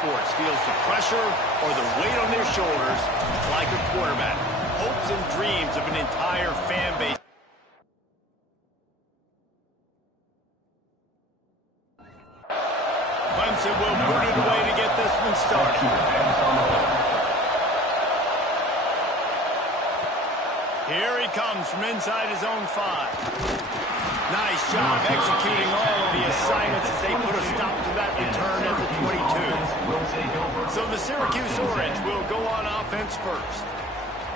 sports feels the pressure or the weight on their shoulders like a quarterback. Hopes and dreams of an entire fan base. Clemson will boot it away to get this one started. Here he comes from inside his own 5. Nice job executing all of the assignments as they put a stop to that return at the 22. So the Syracuse Orange will go on offense first.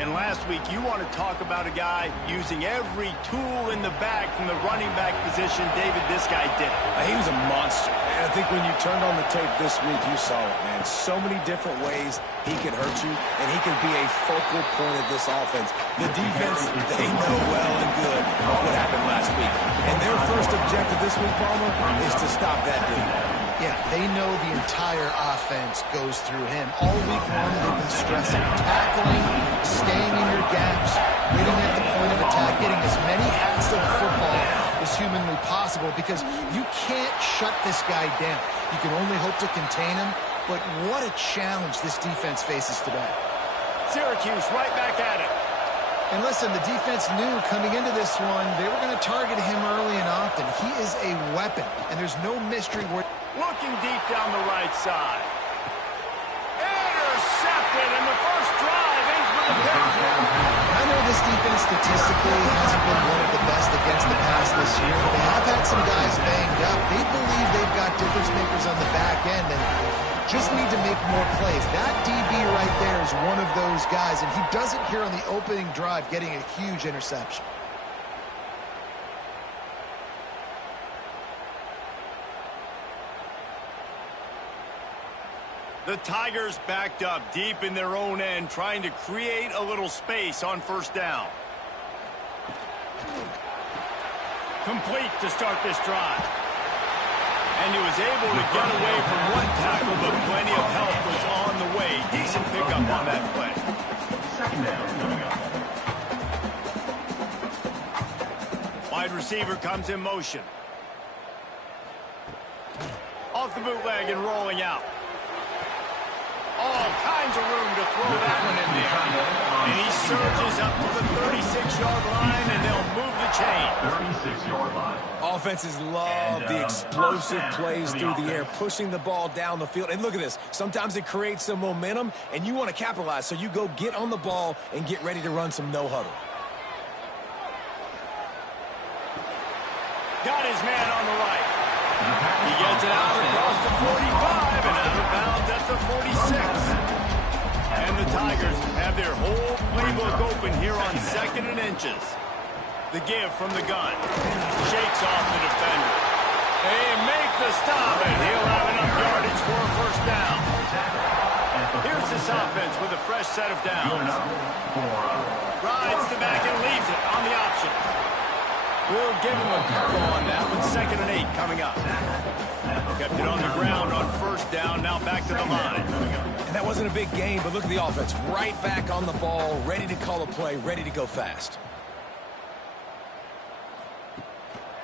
And last week, you want to talk about a guy using every tool in the bag from the running back position. David, this guy did it. He was a monster. And I think when you turned on the tape this week, you saw it, man. So many different ways he could hurt you, and he could be a focal point of this offense. The defense, they know well and good what happened last week. And their first objective this week, Palmer, is to stop that dude. Yeah, they know the entire offense goes through him. All week long, they've been stressing tackling, staying in your gaps, waiting at the point of attack, getting as many hats of the football as humanly possible because you can't shut this guy down. You can only hope to contain him, but what a challenge this defense faces today. Syracuse right back at it. And listen, the defense knew coming into this one, they were going to target him early and often. He is a weapon, and there's no mystery where... Looking deep down the right side. Intercepted, and the first drive ends with a pick. I know this defense statistically hasn't been one of the best against the pass this year. They have had some guys banged up. They believe they've got difference makers on the back end and just need to make more plays. That DB right there is one of those guys, and he does it here on the opening drive, getting a huge interception. The Tigers backed up deep in their own end, trying to create a little space on first down. Complete to start this drive. And he was able to get away from one tackle, but plenty of help was on the way. Decent pickup on that play. Second down coming up. Wide receiver comes in motion. Off the bootleg and rolling out. All kinds of room to throw that one in there. And he surges up to the 36-yard line, and they'll move the chain. 36-yard line. Offenses love the explosive plays through the air, pushing the ball down the field. And look at this. Sometimes it creates some momentum, and you want to capitalize. So you go get on the ball and get ready to run some no-huddle. Got his man on the right. He gets it out across the 45 and out of bounds at the 46. And the Tigers have their whole playbook open here on 2nd and inches. The give from the gun. Shakes off the defender. They make the stop, and he'll have enough yardage for a first down. Here's this offense with a fresh set of downs. Rides the back and leaves it on the option. We'll give him a couple on that with 2nd and 8 coming up. Kept it on the ground on first down, now back to the line. And that wasn't a big gain, but look at the offense. Right back on the ball, ready to call a play, ready to go fast.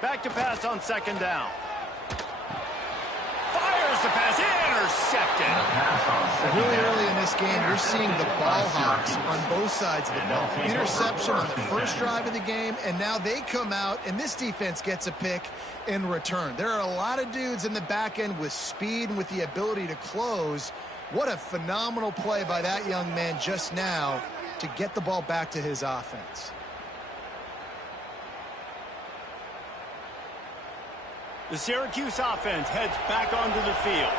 Back to pass on 2nd down. Fires the pass, intercepted. Really early in this game, you're seeing the ball hawks on both sides of the ball. Interception on the first drive of the game, and now they come out, and this defense gets a pick in return. There are a lot of dudes in the back end with speed and with the ability to close. What a phenomenal play by that young man just now to get the ball back to his offense. The Syracuse offense heads back onto the field.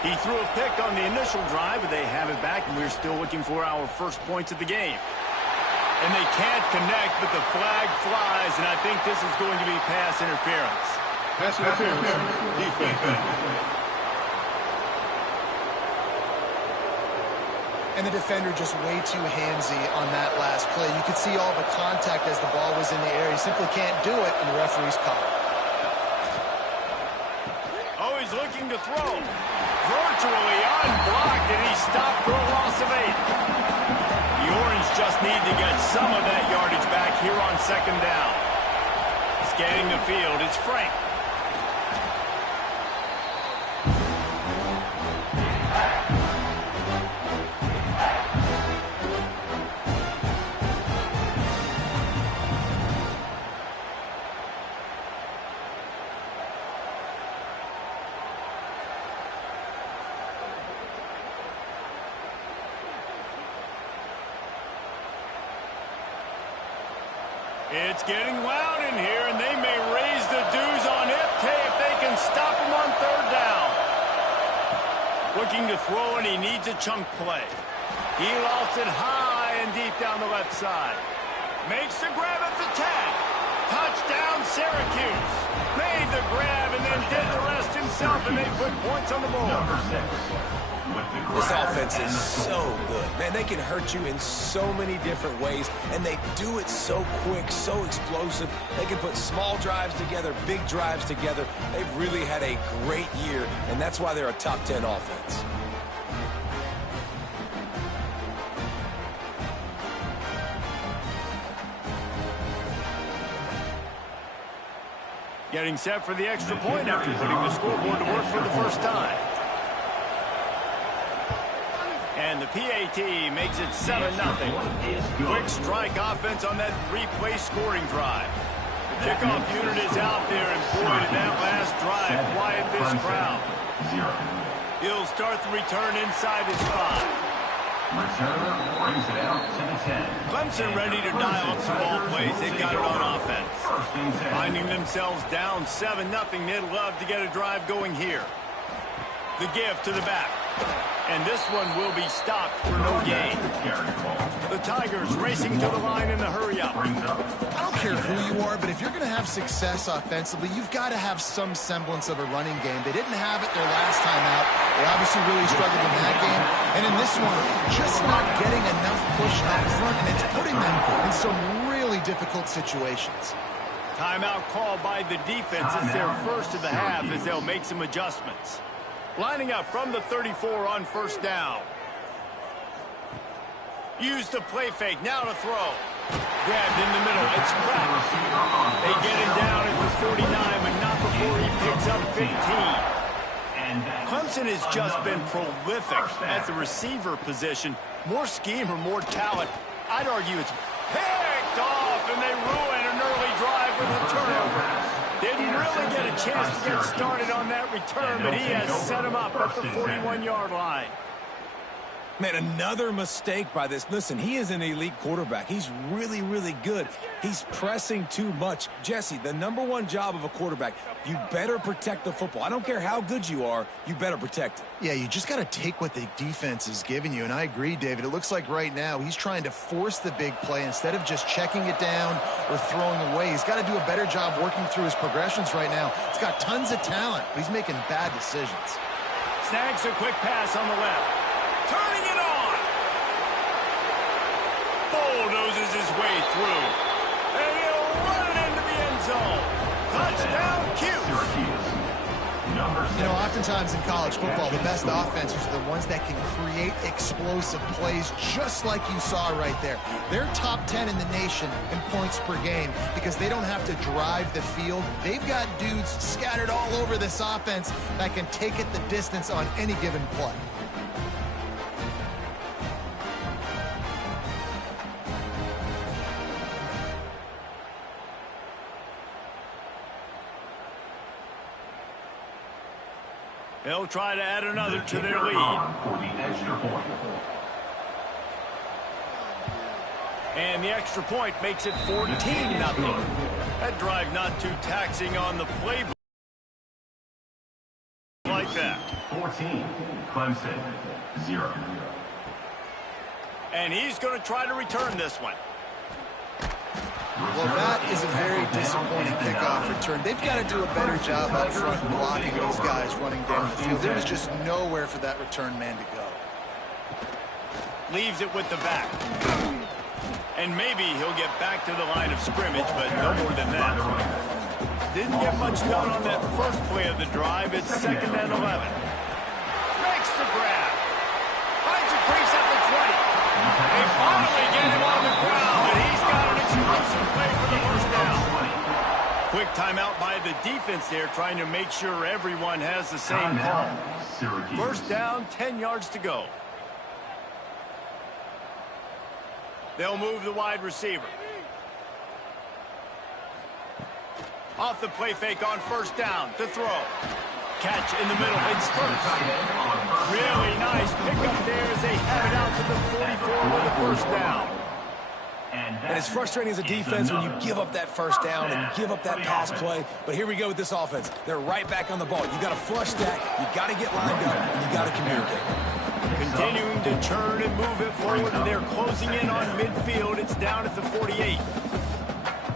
He threw a pick on the initial drive, but they have it back, and we're still looking for our first points of the game. And they can't connect, but the flag flies, and I think this is going to be pass interference. Pass interference, defense. And the defender just way too handsy on that last play. You could see all the contact as the ball was in the air. He simply can't do it, and the referee's call. Oh, he's looking to throw. Virtually unblocked, and he stopped for a loss of 8. The Orange just need to get some of that yardage back here on 2nd down. Scanning the field, it's Frank. It's getting loud in here, and they may raise the dues on Ipke if they can stop him on third down. Looking to throw, and he needs a chunk play. He lost it high and deep down the left side. Makes the grab at the 10. Touchdown, Syracuse. Made the grab and then did the rest himself, and they put points on the board. This offense is so good. Man, they can hurt you in so many different ways, and they do it so quick, so explosive. They can put small drives together, big drives together. They've really had a great year, and that's why they're a top 10 offense. Getting set for the extra point after putting the scoreboard to work for the first time. And the PAT makes it 7-0. Quick strike offense on that three-play scoring drive. The kickoff unit is out there, and boy, did that last drive quiet this crowd. He'll start the return inside his 5. Returner brings it out to the 10. Clemson ready to dial up some ball plays. They've got it on offense. Finding themselves down 7-0, they'd love to get a drive going here. The give to the back. And this one will be stopped for no gain. The Tigers racing to the line in the hurry-up. I don't care who you are, but if you're going to have success offensively, you've got to have some semblance of a running game. They didn't have it their last time out. They obviously really struggled in that game. And in this one, just not getting enough push up front, and it's putting them in some really difficult situations. Timeout called by the defense. It's their first of the half as they'll make some adjustments. Lining up from the 34 on first down. Use the play fake. Now to throw. Grabbed in the middle. It's cracked. They get him down at the 49, but not before he picks up 15. Clemson has just been prolific at the receiver position. More scheme or more talent. I'd argue it's picked off, and they ruin an early drive with a turnover. Didn't really get a chance to get started on that return, but he has set him up at the 41-yard line. Man, another mistake by this. Listen, he is an elite quarterback. He's really, really good. He's pressing too much. Jesse, the #1 job of a quarterback, you better protect the football. I don't care how good you are, you better protect it. Yeah, you just got to take what the defense is giving you, and I agree, David. It looks like right now he's trying to force the big play instead of just checking it down or throwing away. He's got to do a better job working through his progressions right now. He's got tons of talent, but he's making bad decisions. Snags a quick pass on the left. Turning it on. Bulldozes his way through. And he'll run it into the end zone. Touchdown, Cuse. You know, oftentimes in college football, the best offenses are the ones that can create explosive plays, just like you saw right there. They're top 10 in the nation in points per game because they don't have to drive the field. They've got dudes scattered all over this offense that can take it the distance on any given play. They'll try to add another to their lead. For the extra point. And the extra point makes it 14-0. That drive not too taxing on the playbook like that. 14, Clemson, 0. And he's going to try to return this one. Well, that is a very disappointing kickoff return. They've got to do a better job up front blocking these guys running down the field. There was just nowhere for that return man to go. Leaves it with the back. And maybe he'll get back to the line of scrimmage, but no more than that. Didn't get much done on that first play of the drive. It's 2nd and 11. Makes the grab. Finds a crease at the 20. They finally get him on the ground, and he's got an explosive play for the first down. Quick timeout by the defense there, trying to make sure everyone has the same call. First down, 10 yards to go. They'll move the wide receiver. Off the play fake on first down to throw. Catch in the middle. It's first. Really nice pickup there as they have it out to the 44 with the first down. And it's frustrating as a defense when you give up that first down and give up that pass play. But here we go with this offense. They're right back on the ball. You got to flush that. You got to get lined up, and you got to communicate. Continuing to turn and move it forward, and they're closing in on midfield. It's down at the 48.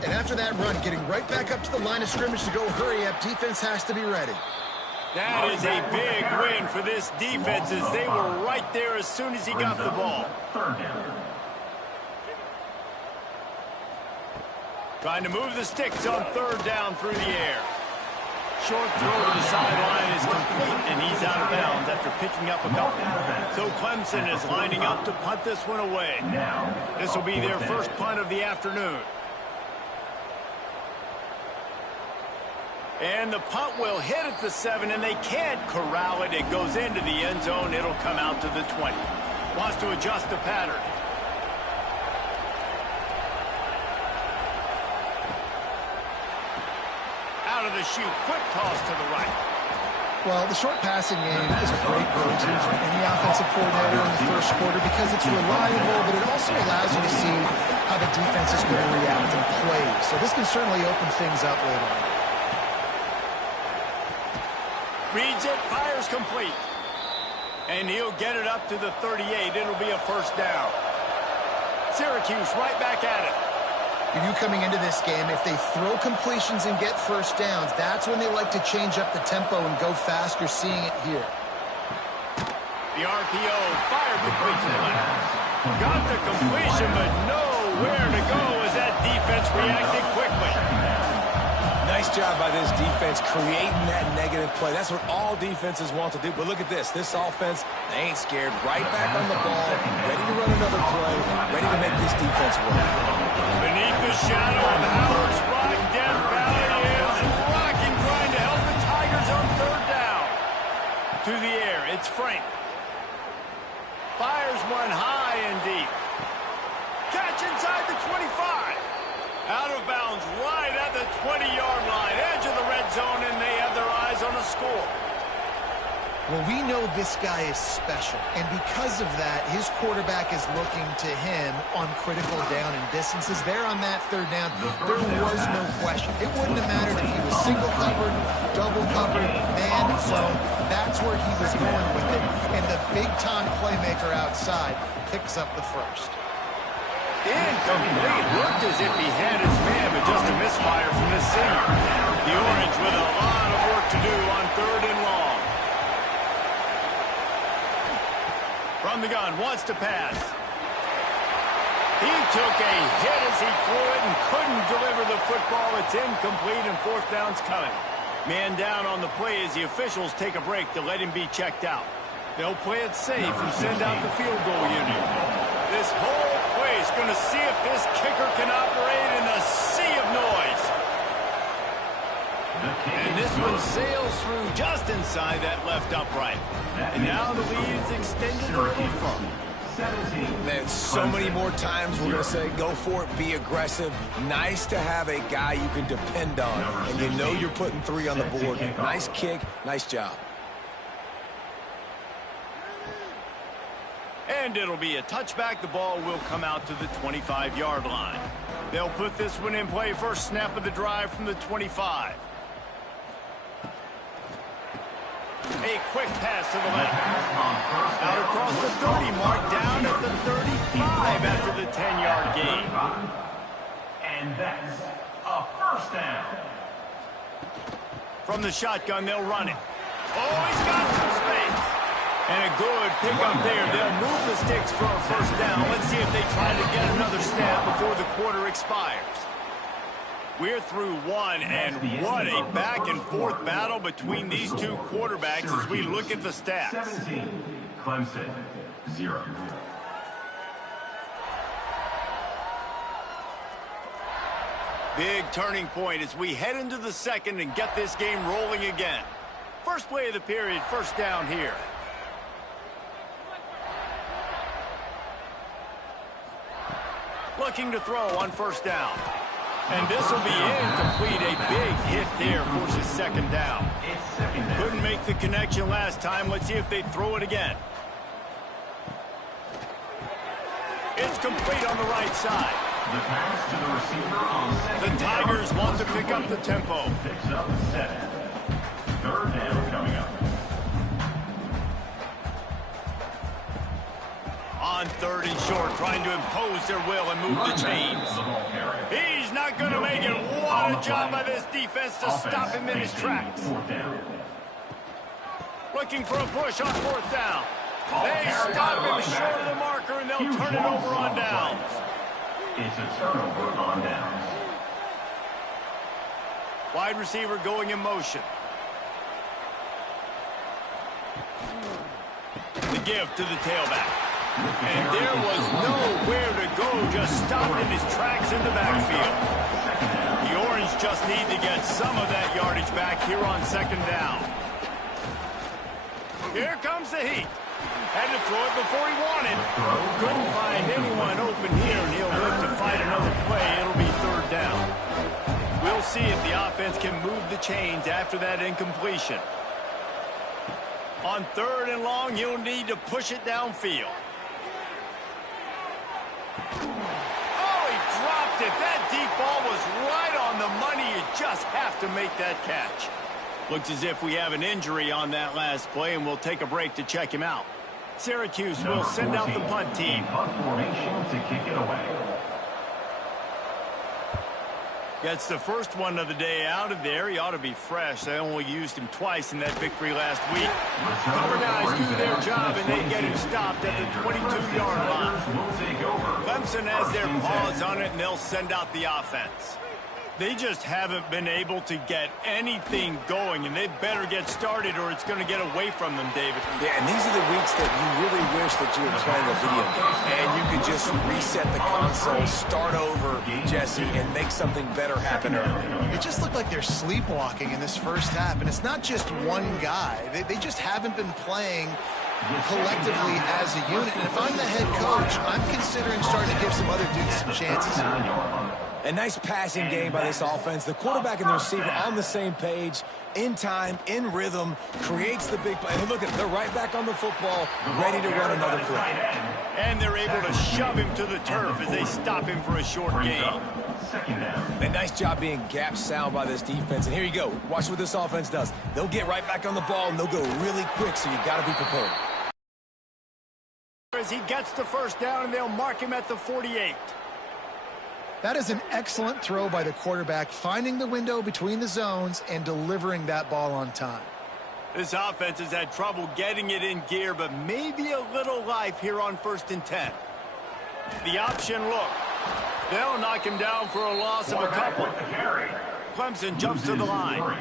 And after that run, getting right back up to the line of scrimmage to go hurry up, defense has to be ready. That is a big win for this defense as they were right there as soon as he got the ball. Third down. Trying to move the sticks on third down through the air. Short throw to the sideline is complete, and he's out of bounds after picking up a couple. So Clemson is lining up to punt this one away. This will be their first punt of the afternoon. And the punt will hit at the 7, and they can't corral it. It goes into the end zone. It'll come out to the 20. Wants to adjust the pattern. Out of the chute, quick toss to the right. Well, the short passing game is a great go-to for any offensive coordinator in the first quarter because it's reliable, but it also allows you to see how the defense is going to react and play. So this can certainly open things up later on. Reads it, fires complete. And he'll get it up to the 38. It'll be a first down. Syracuse right back at it. You coming into this game, if they throw completions and get first downs, that's when they like to change up the tempo and go fast. You're seeing it here. The RPO fired complete to the left. Got the completion, but nowhere to go as that defense reacted quickly. Nice job by this defense creating that negative play. That's what all defenses want to do. But look at this. This offense, they ain't scared. Right back on the ball, ready to run another play, ready to make this defense work. Beneath the shadow of Howard's Rock, Death Valley is rocking, trying to help the Tigers on third down. To the air, it's Frank. Fires one high and deep. Catch inside the 25. Out of bounds right at the 20-yard line. Edge of the red zone, and they have their eyes on the score. Well, we know this guy is special, and because of that, his quarterback is looking to him on critical down and distances. There on that third down, there was no question. It wouldn't have mattered if he was single covered, double covered, man zone. That's where he was going with it, and the big-time playmaker outside picks up the first. Incomplete. Looked as if he had his man, but just a misfire from this senior. The Orange with a lot of work to do on third and long. From the gun, wants to pass. He took a hit as he threw it and couldn't deliver the football. It's incomplete and fourth down's coming. Man down on the play as the officials take a break to let him be checked out. They'll play it safe and send out the field goal unit. This whole place going to see if this kicker can operate in a sea of noise. And this one sails through just inside that left upright. And now the lead is extended a little further. Man, so many more times we're going to say, go for it, be aggressive. Nice to have a guy you can depend on, and you know you're putting 3 on the board. Nice kick, nice job. And it'll be a touchback. The ball will come out to the 25-yard line. They'll put this one in play. First snap of the drive from the 25. A quick pass to the left. Out across the 30 mark, down at the 35 after the 10-yard gain. And that's a first down. From the shotgun, they'll run it. Oh, he's got some space. And a good pickup there. They'll move the sticks for a first down. Let's see if they try to get another snap before the quarter expires. We're through one, and what a back-and-forth battle between these two quarterbacks as we look at the stats. 17, Clemson, 0. Big turning point as we head into the second and get this game rolling again. First play of the period, first down here. Looking to throw on first down. And this will be incomplete. A big hit there forces second down. Couldn't make the connection last time. Let's see if they throw it again. It's complete on the right side. The pass to the receiver on second The Tigers want to pick up the tempo. Picks up 7. Third down coming up. On 3rd and short, trying to impose their will and move the chains. He's not going to make it. What a job by this defense to stop him in his tracks. 4th down. Looking for a push on 4th down. They stop him short of the marker, and they'll turn it over on downs. It's a turnover on downs. Wide receiver going in motion. The give to the tailback. And there was nowhere to go, just stopped in his tracks in the backfield. The Orange just need to get some of that yardage back here on 2nd down. Here comes the heat. Had to throw it before he wanted. Couldn't find anyone open here, and he'll live to fight another play. It'll be 3rd down. We'll see if the offense can move the chains after that incompletion. On 3rd and long, you'll need to push it downfield. Oh, he dropped it. That deep ball was right on the money. You just have to make that catch. Looks as if we have an injury on that last play, and we'll take a break to check him out. Syracuse will send out the punt team. Punt formation to kick it away. Gets the first one of the day out of there. He ought to be fresh. They only used him twice in that victory last week. Couple guys do their job, and they get him stopped at the 22-yard line. Clemson has their paws on it, and they'll send out the offense. They just haven't been able to get anything going, and they better get started or it's going to get away from them, David. Yeah, and these are the weeks that you really wish that you were playing a video game, and you could just reset the console, start over, Jesse, and make something better happen early. It just looked like they're sleepwalking in this first half, and it's not just one guy. They just haven't been playing collectively as a unit. And if I'm the head coach, I'm considering starting to give some other dudes some chances. A nice passing game by this offense. The quarterback and the receiver on the same page, in time, in rhythm, creates the big play. And look at, they're right back on the football, ready to run another play. And they're able to shove him to the turf as they stop him for a short gain. A nice job being gap sound by this defense. And here you go. Watch what this offense does. They'll get right back on the ball, and they'll go really quick, so you got to be prepared. As he gets the first down, and they'll mark him at the 48. That is an excellent throw by the quarterback, finding the window between the zones and delivering that ball on time. This offense has had trouble getting it in gear, but maybe a little life here on 1st and 10. The option look. They'll knock him down for a loss of a couple. Clemson jumps to the line.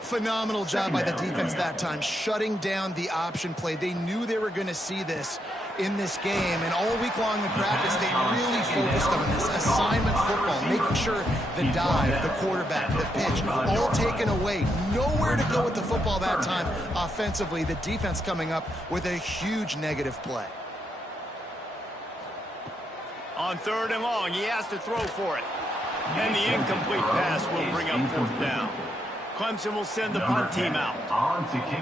Phenomenal job by the defense that time, shutting down the option play. They knew they were going to see this in this game, and all week long in practice, they really focused on this assignment football, making sure the dive, the quarterback, the pitch, all taken away. Nowhere to go with the football that time offensively. The defense coming up with a huge negative play. On 3rd and long, he has to throw for it. And the incomplete pass will bring up 4th down. Clemson will send the punt team out.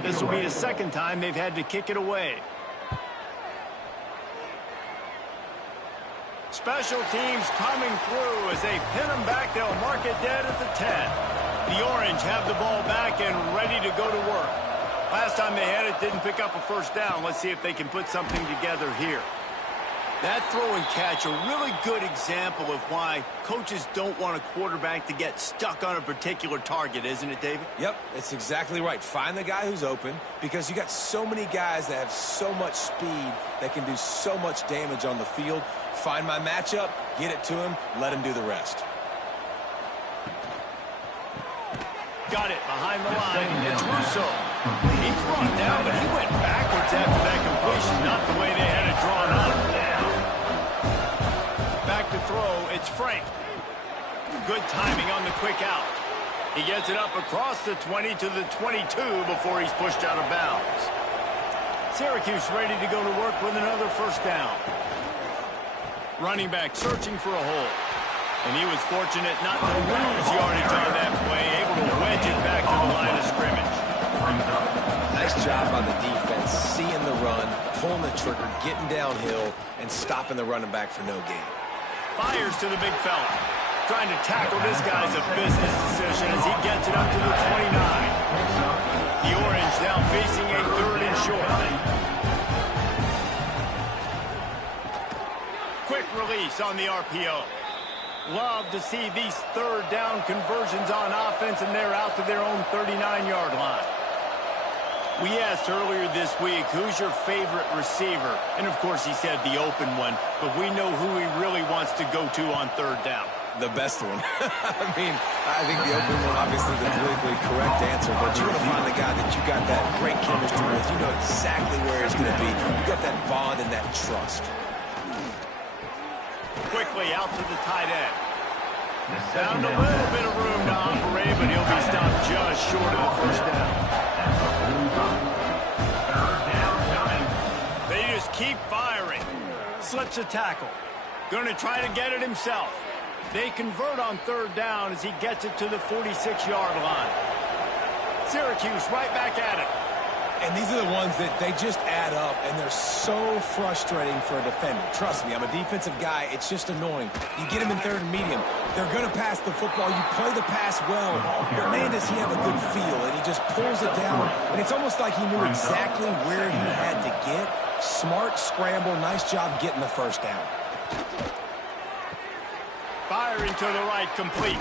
This will be the second time they've had to kick it away. Special teams coming through as they pin them back. They'll mark it dead at the 10. The Orange have the ball back and ready to go to work. Last time they had it, didn't pick up a first down. Let's see if they can put something together here. That throw and catch, a really good example of why coaches don't want a quarterback to get stuck on a particular target, isn't it, David? Yep, it's exactly right. Find the guy who's open, because you got so many guys that have so much speed that can do so much damage on the field. Find my matchup, get it to him, let him do the rest. Got it behind the line. It's Russo. He's brought down, but he went backwards after that completion, not the way they had it drawn up. Back to throw, it's Frank. Good timing on the quick out. He gets it up across the 20 to the 22 before he's pushed out of bounds. Syracuse ready to go to work with another first down. Running back searching for a hole. And he was fortunate not to lose yardage on that play, able to wedge it back to the line of scrimmage. Nice job on the defense, seeing the run, pulling the trigger, getting downhill, and stopping the running back for no gain. Fires to the big fella. Trying to tackle this guy's a business decision as he gets it up to the 29. The Orange now facing a 3rd and short. Quick release on the RPO. Love to see these 3rd down conversions on offense, and they're out to their own 39-yard line. We asked earlier this week, who's your favorite receiver? And, of course, he said the open one, but we know who he really wants to go to on 3rd down. The best one. I mean, I think the open one, obviously, the politically correct answer, but you want to find the guy that you got that great chemistry with. You know exactly where it's going to be. You got that bond and that trust. Quickly out to the tight end. Found a little bit of room to operate, but he'll be stopped just short of the 1st down. They just keep firing. Slips a tackle. Going to try to get it himself. They convert on 3rd down as he gets it to the 46-yard line. Syracuse right back at it. And these are the ones that they just add up, and they're so frustrating for a defender. Trust me, I'm a defensive guy. It's just annoying. You get him in 3rd and medium. They're going to pass the football. You play the pass well. But, man, does he have a good feel, and he just pulls it down. And it's almost like he knew exactly where he had to get. Smart scramble. Nice job getting the 1st down. Firing to the right, complete.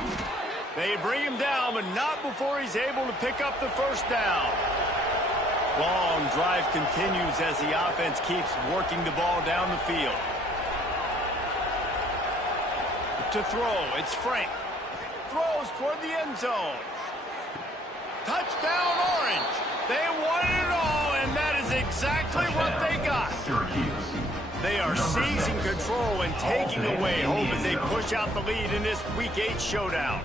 They bring him down, but not before he's able to pick up the 1st down. Long drive continues as the offense keeps working the ball down the field. To throw, it's Frank. Throws toward the end zone. Touchdown, Orange. They wanted it all, and that is exactly what they got. They are seizing control and taking away hope as they push out the lead in this Week 8 showdown.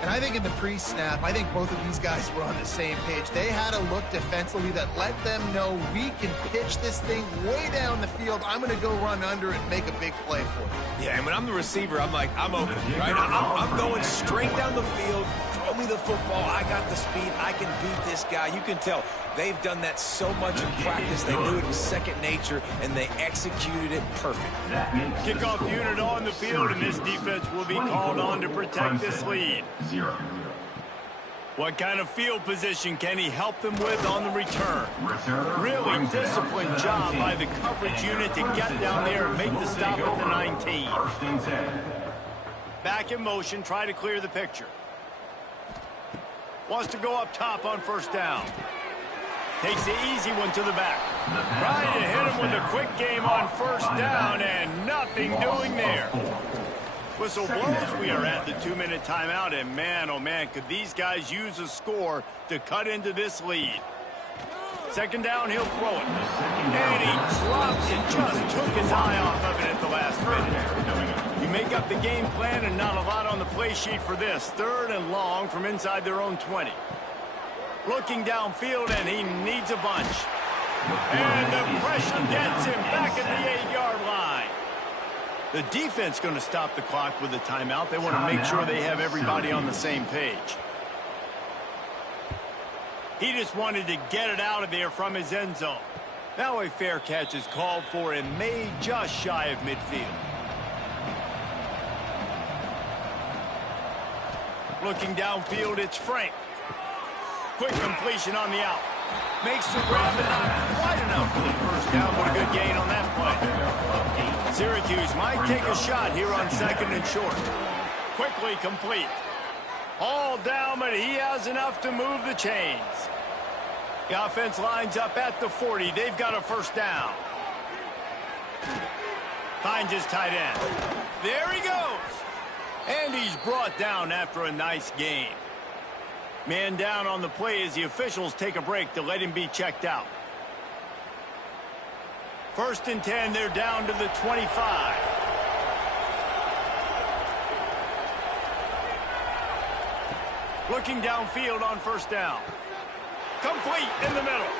And I think in the pre-snap, I think both of these guys were on the same page. They had a look defensively that let them know we can pitch this thing way down the field. I'm going to go run under and make a big play for it. Yeah, and when I'm the receiver, I'm like, I'm open, right? I'm going straight down the field. Throw me the football. I got the speed. I can beat this guy. You can tell they've done that so much in practice. They knew it was second nature, and they executed it perfect. Kickoff unit on the field, and this defense will be called on to protect this lead. What kind of field position can he help them with on the return? Really disciplined job by the coverage unit to get down there and make the stop at the 19. Back in motion, try to clear the picture. Wants to go up top on 1st down. Takes the easy one to the back. Trying to hit him with a quick game on 1st down, and nothing doing there. Whistle blows. We are at the 2-minute timeout, and man, oh man, could these guys use a score to cut into this lead. 2nd down, he'll throw it. And he drops it, just took his eye off of it at the last minute. You make up the game plan and not a lot on the play sheet for this. 3rd and long from inside their own 20. Looking downfield, and he needs a bunch. And the pressure gets him back at the 8-yard line. The defense going to stop the clock with a timeout. They want to make sure they have everybody on the same page. He just wanted to get it out of there from his end zone. Now a fair catch is called for and made just shy of midfield. Looking downfield, it's Frank. Quick completion on the out. Makes the grab, and not quite enough for the 1st down, but a good gain on that play. Syracuse might take a shot here on 2nd and short. Quickly complete. All down, but he has enough to move the chains. The offense lines up at the 40. They've got a 1st down. Finds his tight end. There he goes. And he's brought down after a nice gain. Man down on the play as the officials take a break to let him be checked out. 1st and 10, they're down to the 25. Looking downfield on 1st down. Complete in the middle.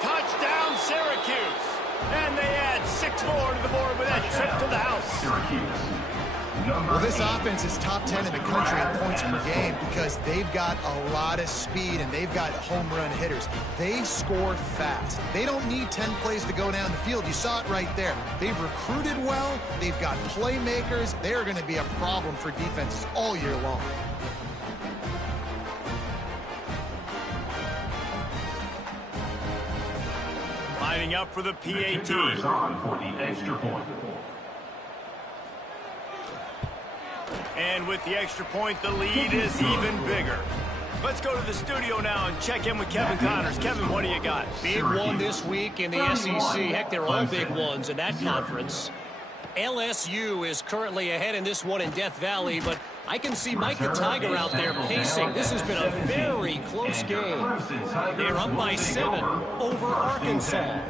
Touchdown, Syracuse. And they add 6 more to the board with that trip to the house. Well, this offense is top 10 in the country in points per game because they've got a lot of speed and they've got home run hitters. They score fast. They don't need 10 plays to go down the field. You saw it right there. They've recruited well. They've got playmakers. They are going to be a problem for defenses all year long. Lining up for the PAT. On for the extra point. And with the extra point, the lead is even bigger. Let's go to the studio now and check in with Kevin Connors. Kevin, what do you got? Big one this week in the SEC. Heck, they're all big ones in that conference. LSU is currently ahead in this one in Death Valley, but I can see Mike the Tiger out there pacing. This has been a very close game. They're up by 7 over Arkansas.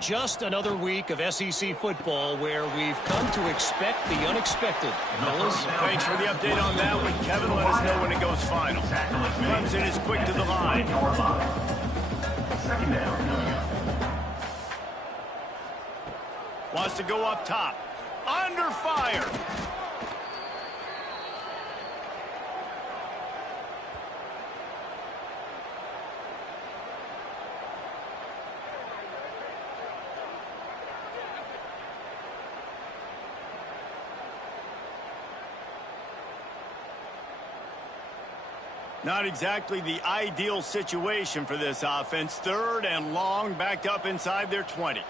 Just another week of SEC football where we've come to expect the unexpected. Fellas, Thanks for the update on that one, Kevin. Let us know when it goes final. Clemson is quick to the line. Second down. Wants to go up top. Under fire. Not exactly the ideal situation for this offense. 3rd and long, backed up inside their 20.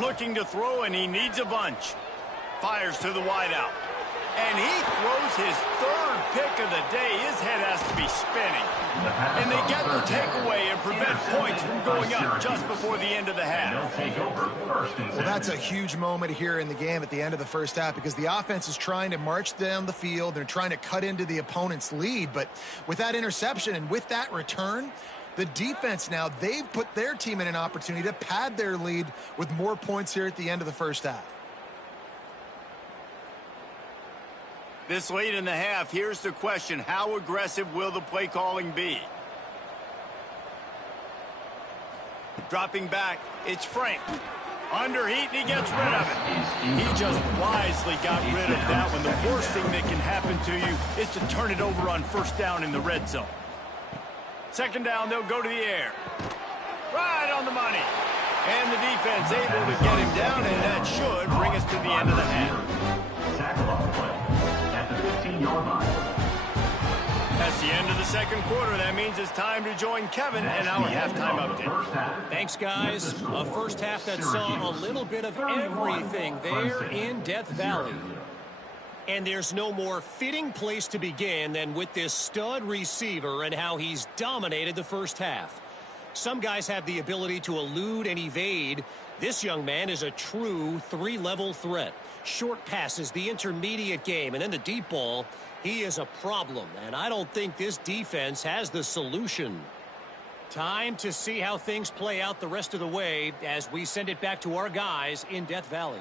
Looking to throw, and he needs a bunch. Fires to the wideout. And he throws his 3rd pick of the day. His head has to be spinning. And they get the takeaway and prevent points from going up just before the end of the half. They'll take over first and 10. Well, that's a huge moment here in the game at the end of the first half because the offense is trying to march down the field. They're trying to cut into the opponent's lead. But with that interception and with that return, the defense now, they've put their team in an opportunity to pad their lead with more points here at the end of the first half. This late in the half, here's the question. How aggressive will the play calling be? Dropping back, it's Frank. Under heat, and he gets rid of it. He just wisely got rid of that one. The worst thing that can happen to you is to turn it over on first down in the red zone. Second down, they'll go to the air. Right on the money. And the defense able to get him down, and that should bring us to the end of the half. Tackle on the play at the 15-yard line. That's the end of the second quarter. That means it's time to join Kevin and our halftime update. thanks, guys. A first half that saw a little bit of everything there in Death Valley. And there's no more fitting place to begin than with this stud receiver and how he's dominated the first half. Some guys have the ability to elude and evade. This young man is a true 3-level threat. Short passes, the intermediate game, and then the deep ball. He is a problem, and I don't think this defense has the solution. Time to see how things play out the rest of the way as we send it back to our guys in Death Valley.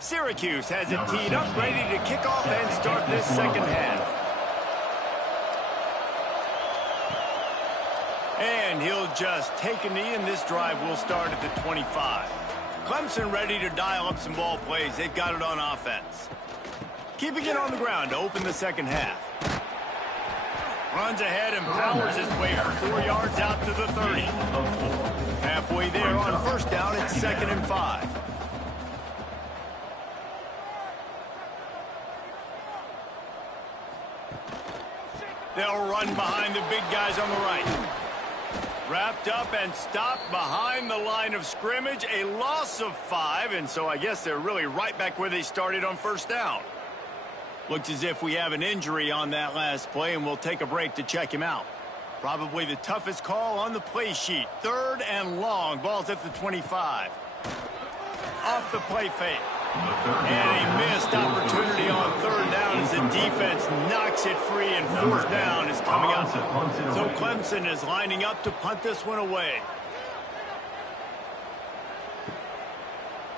Syracuse has it teed up, ready to kick off and start this second half. And he'll just take a knee, and this drive will start at the 25. Clemson ready to dial up some ball plays. They've got it on offense. Keeping it on the ground to open the second half. Runs ahead and powers his way for 4 yards out to the 30. Halfway there on first down, it's 2nd and 5. They'll run behind the big guys on the right. Wrapped up and stopped behind the line of scrimmage. A loss of 5, and so I guess they're really right back where they started on first down. Looks as if we have an injury on that last play, and we'll take a break to check him out. Probably the toughest call on the play sheet. 3rd and long. Ball's at the 25. Off the play fake. And a missed opportunity on 3rd down as the defense knocks it free, and 4th down is coming up. So Clemson is lining up to punt this one away.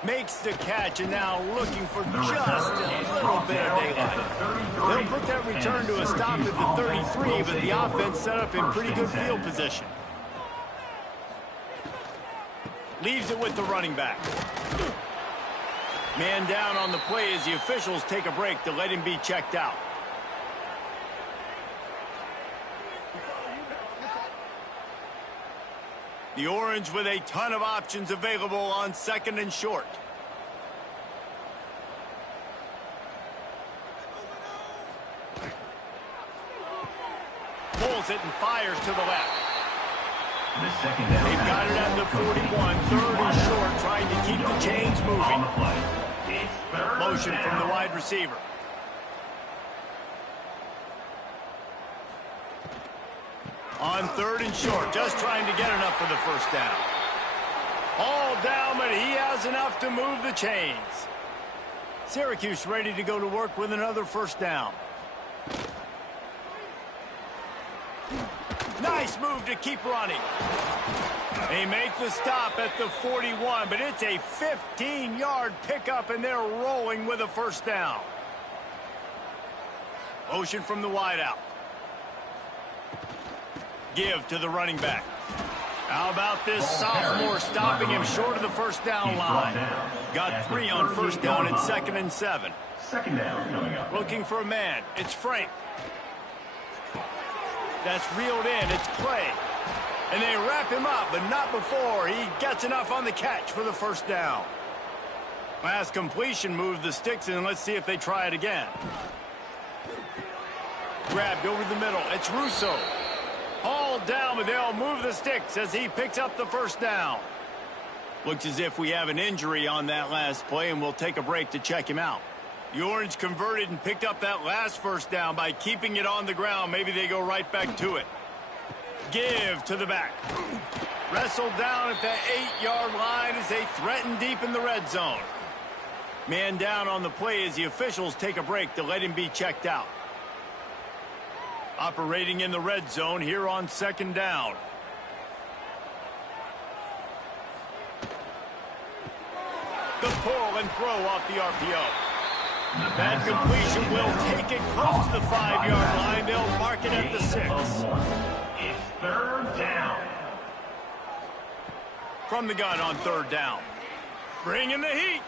Makes the catch, and now looking for just a little bit of daylight. They'll put that return to a stop at the 33, but the offense set up in pretty good field position. Leaves it with the running back. Man down on the play as the officials take a break to let him be checked out. The Orange with a ton of options available on 2nd and short. Pulls it and fires to the left. They've got it at the 41, 3rd and short, trying to keep the chains moving. Motion from the wide receiver. On 3rd and short, just trying to get enough for the first down. All down, but he has enough to move the chains. Syracuse ready to go to work with another first down. Nice move to keep running. They make the stop at the 41, but it's a 15-yard pickup, and they're rolling with a first down. Motion from the wideout. Give to the running back. How about this sophomore stopping him short of the first down line? Got 3 on first down and 2nd and 7. Second down coming up. Looking for a man. It's Frank. That's reeled in. It's Clay. And they wrap him up, but not before he gets enough on the catch for the first down. Last completion moved the sticks, and let's see if they try it again. Grabbed over the middle. It's Russo. Hauled down, but they'll move the sticks as he picks up the first down. Looks as if we have an injury on that last play, and we'll take a break to check him out. The Orange converted and picked up that last first down by keeping it on the ground. Maybe they go right back to it. Give to the back. Wrestled down at the 8-yard line as they threaten deep in the red zone. Man down on the play as the officials take a break to let him be checked out. Operating in the red zone here on 2nd down. The pull and throw off the RPO. That completion will take it close to the 5-yard line. They'll mark it at the 6. It's 3rd down. From the gun on 3rd down. Bringing the heat.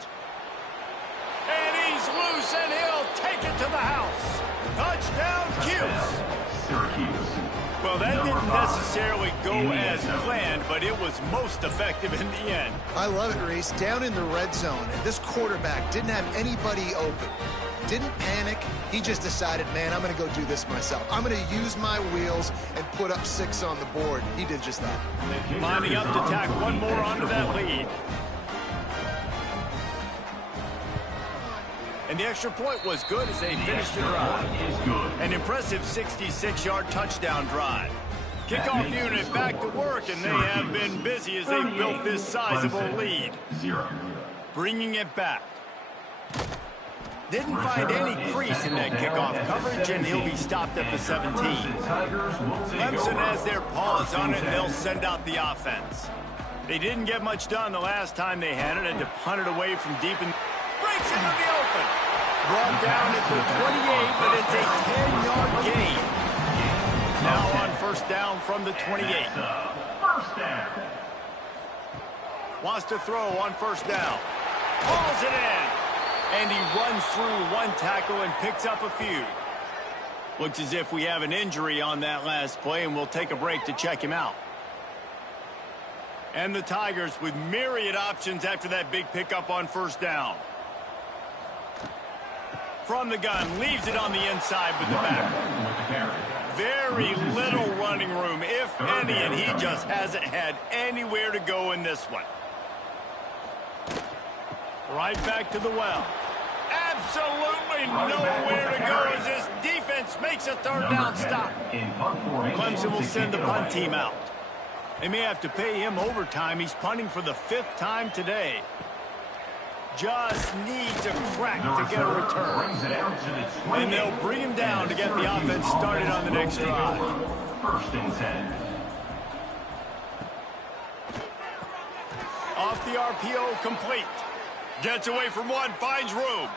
And he's loose, and he'll take it to the house. Touchdown, Cuse. Syracuse. Well, that didn't necessarily go as planned, but it was most effective in the end. I love it, Reese. Down in the red zone, and this quarterback didn't have anybody open. Didn't panic. He just decided, man, I'm going to go do this myself. I'm going to use my wheels and put up 6 on the board. He did just that. Lining up to tack one more onto that lead. And the extra point was good as they finished the drive. An impressive 66-yard touchdown drive. Kickoff unit back to work, and they have been busy as they've built this sizable lead. Bringing it back. Didn't find any crease in that kickoff coverage, and he'll be stopped at the 17. Clemson has their paws on it, and they'll send out the offense. They didn't get much done the last time they had it, and to punt it away from deep and breaks into the open. Brought down at the 28, but it's a 10-yard gain. Now on first down from the 28. First down. Wants to throw on first down. Pulls it in. And he runs through one tackle and picks up a few. Looks as if we have an injury on that last play, and we'll take a break to check him out. And the Tigers with myriad options after that big pickup on first down. From the gun, leaves it on the inside with the back. Very little running room, if any, and he just hasn't had anywhere to go in this one. Right back to the well. Absolutely nowhere to go as this defense makes a third down stop. Clemson will send the punt team out. They may have to pay him overtime. He's punting for the 5th time today. Just needs a crack to get a return. And they'll bring him down to get the offense started on the next drive. 1st and 10. Off the RPO, complete. Gets away from one, finds room.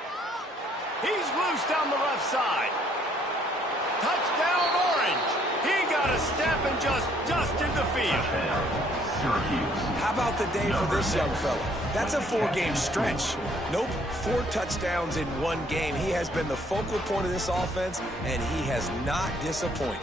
He's loose down the left side. Touchdown, Orange. He got a step and just dusted the field. How about the day for this young fella? That's a 4-game stretch. Nope, 4 touchdowns in 1 game. He has been the focal point of this offense, and he has not disappointed.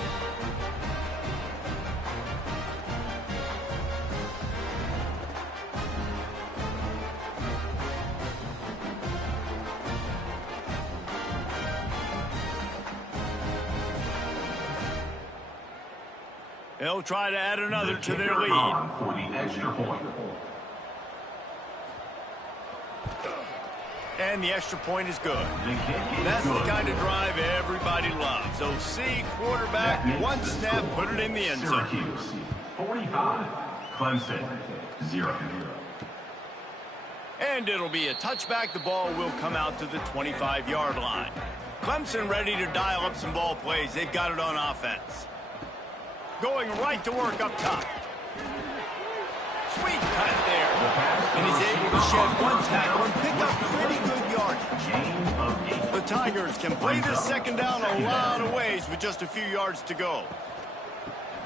They'll try to add another to their lead. For the extra point. And the extra point is good. That's the kind of drive everybody loves. OC, quarterback, one snap, put it in the end zone. Syracuse, 45. Clemson, 0. And it'll be a touchback. The ball will come out to the 25-yard line. Clemson ready to dial up some ball plays. They've got it on offense. Going right to work up top. Sweet cut there. And he's able to shed 1 tackle and pick up pretty good yardage. The Tigers can play this second down a lot of ways with just a few yards to go.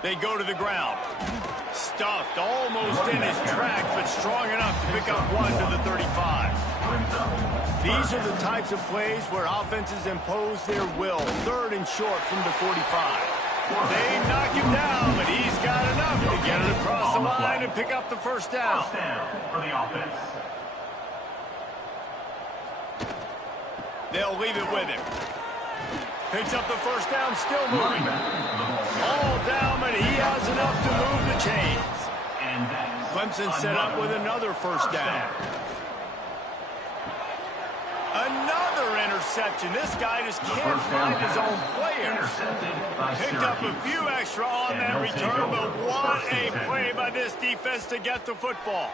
They go to the ground. Stuffed almost in his tracks, but strong enough to pick up 1 to the 35. These are the types of plays where offenses impose their will. 3rd and short from the 45. They knock him down, but he's got enough to get it across the line and pick up the first down. First down for the offense. They'll leave it with him. Picks up the first down, still moving. All down, but he has enough to move the chains. And Clemson set up with another first down. Another interception. This guy just can't find his own players. Picked up a few extra on that return, but what a play by this defense to get the football.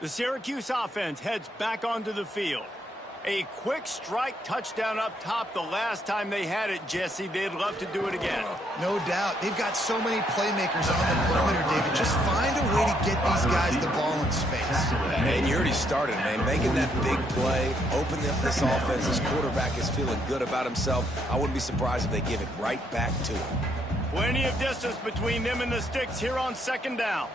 The Syracuse offense heads back onto the field. A quick strike touchdown up top the last time they had it, Jesse. They'd love to do it again. No doubt. They've got so many playmakers on the perimeter, David. Just find a way to get these guys the ball in space. And you already started, man. Making that big play, opening up this offense. This quarterback is feeling good about himself. I wouldn't be surprised if they give it right back to him. Plenty of distance between them and the sticks here on second down.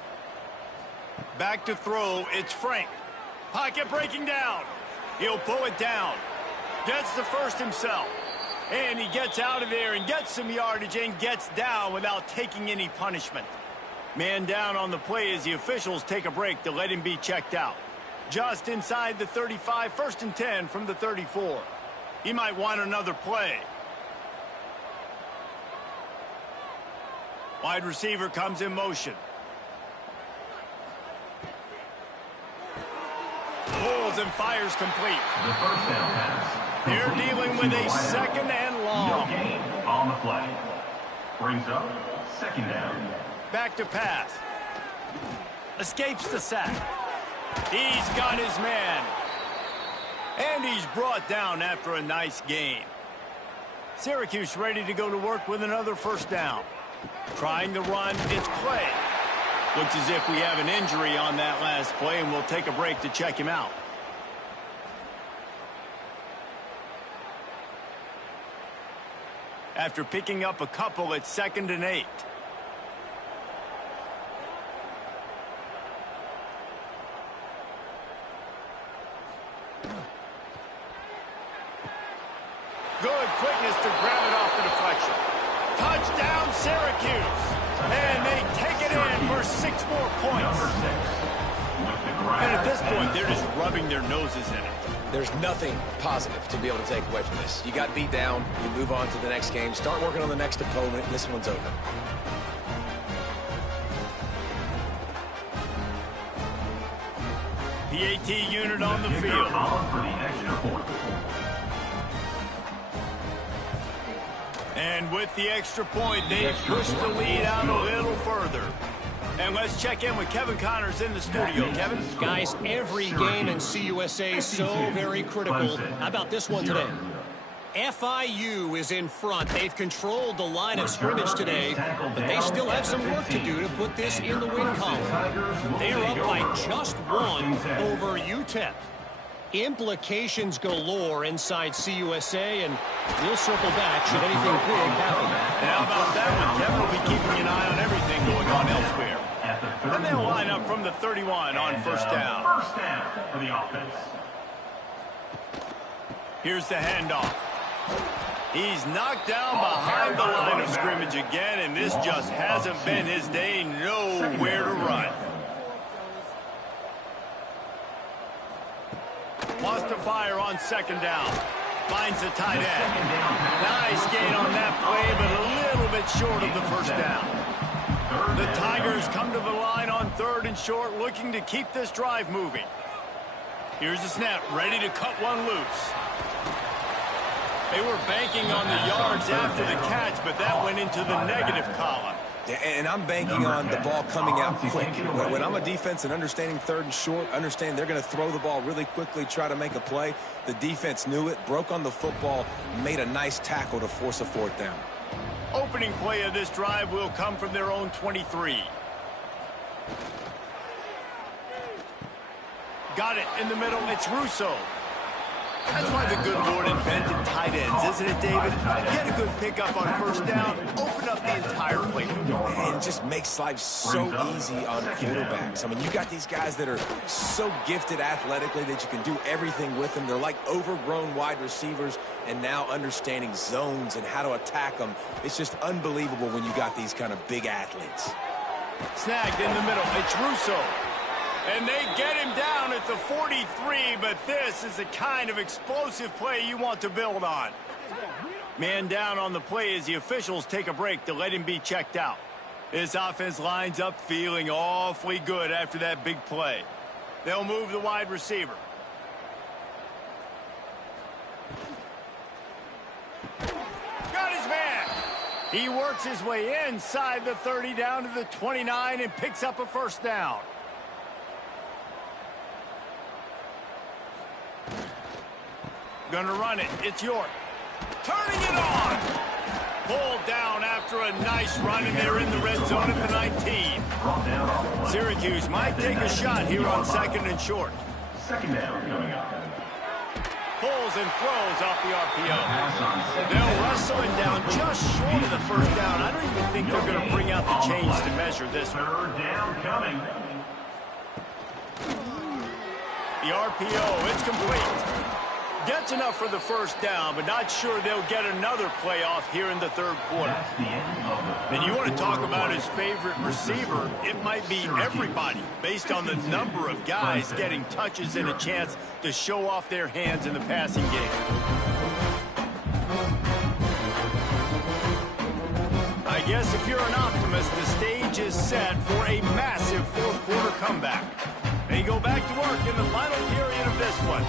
Back to throw, it's Frank. Pocket breaking down. He'll pull it down. Gets the first himself. And he gets out of there and gets some yardage and gets down without taking any punishment. Man down on the play as the officials take a break to let him be checked out. Just inside the 35, 1st and 10 from the 34. He might want another play. Wide receiver comes in motion. Pulls and fires complete. The first down pass. They're dealing with a second and long. No gain on the play. Brings up second down. Back to pass. Escapes the sack. He's got his man. And he's brought down after a nice gain. Syracuse ready to go to work with another first down. Trying to run, it's play. Looks as if we have an injury on that last play, and we'll take a break to check him out. After picking up a couple at 2nd and 8. Good quickness to grab it off the deflection. Touchdown, Syracuse. And they take it in for 6 more points. And at this point, they're just rubbing their noses in it. There's nothing positive to be able to take away from this. You got beat down, you move on to the next game, start working on the next opponent, and this one's over. PAT unit on the field. For the extra point. And with the extra point, they push the lead out a little further. And let's check in with Kevin Connors in the studio. Kevin? Guys, every game in CUSA is so very critical. How about this one today? FIU is in front. They've controlled the line of scrimmage today, but they still have some work to do to put this in the win column. They're up by just one over UTEP. Implications galore inside CUSA, and we'll circle back should anything big happen. And how about that one? Kevin will be keeping an eye on everything going on elsewhere. Then they'll line up from the 31 on first down. First down for the offense. Here's the handoff. He's knocked down behind the line of scrimmage again, and this just hasn't been his day. Nowhere to run. Wants to fire on second down. Finds the tight end. Nice gain on that play, but a little bit short of the first down. The Tigers come to the line on third and short, looking to keep this drive moving. Here's the snap, ready to cut one loose. They were banking on the yards after the catch, but that went into the negative column. Yeah, and I'm banking on the ball coming out quick. When I'm a defense and understanding third and short, understand they're going to throw the ball really quickly, try to make a play. The defense knew it, broke on the football, made a nice tackle to force a fourth down. Opening play of this drive will come from their own 23. Got it in the middle. It's Russo. That's why the good Lord invented tight ends, isn't it, David? Get a good pickup on first down, open up the entire playbook. And it just makes life so easy on quarterbacks. I mean, you got these guys that are so gifted athletically that you can do everything with them. They're like overgrown wide receivers, and now understanding zones and how to attack them. It's just unbelievable when you got these kind of big athletes. Snagged in the middle. It's Russo. And they get him down at the 43, but this is the kind of explosive play you want to build on. Man down on the play as the officials take a break to let him be checked out. This offense lines up feeling awfully good after that big play. They'll move the wide receiver. Got his man. He works his way inside the 30 down to the 29 and picks up a first down. Gonna run it. It's York. Turning it on. Pulled down after a nice run, and they're in the red zone at the 19. Syracuse might take a shot here on second and short. Second down coming up. Pulls and throws off the RPO. They'll wrestle him down just short of the first down. I don't even think they're going to bring out the chains to measure this one. Third down coming. The RPO, it's complete. Gets enough for the first down, but not sure they'll get another playoff here in the third quarter. And you want to talk about his favorite receiver, it might be everybody, based on the number of guys getting touches and a chance to show off their hands in the passing game. I guess if you're an optimist, the stage is set for a massive fourth quarter comeback. They go back to work in the final period of this one.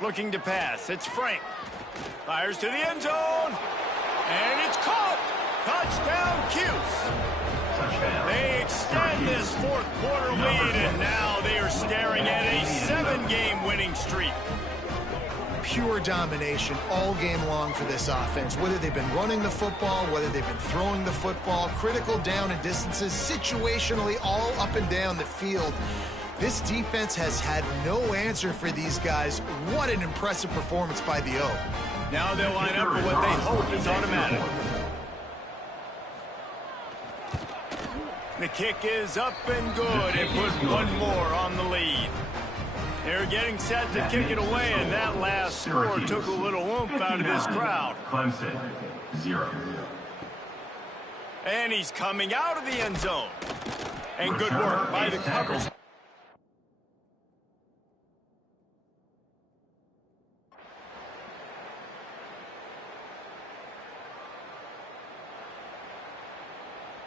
Looking to pass. It's Frank. Fires to the end zone. And it's caught. Touchdown, Cuse. They extend this fourth quarter lead, and now they are staring at a 7-game winning streak. Pure domination all game long for this offense. Whether they've been running the football, whether they've been throwing the football, critical down and distances, situationally all up and down the field. This defense has had no answer for these guys. What an impressive performance by the O. Now they'll line up for what they hope is automatic. The kick is up and good, and put one more on the lead. They're getting set to kick it away, and that last score took a little oomph out of this crowd. Clemson, 0. And he's coming out of the end zone. And good work by the coverage.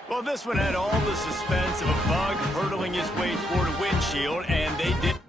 Well, this one had all the suspense of a bug hurtling his way toward a windshield, and they did.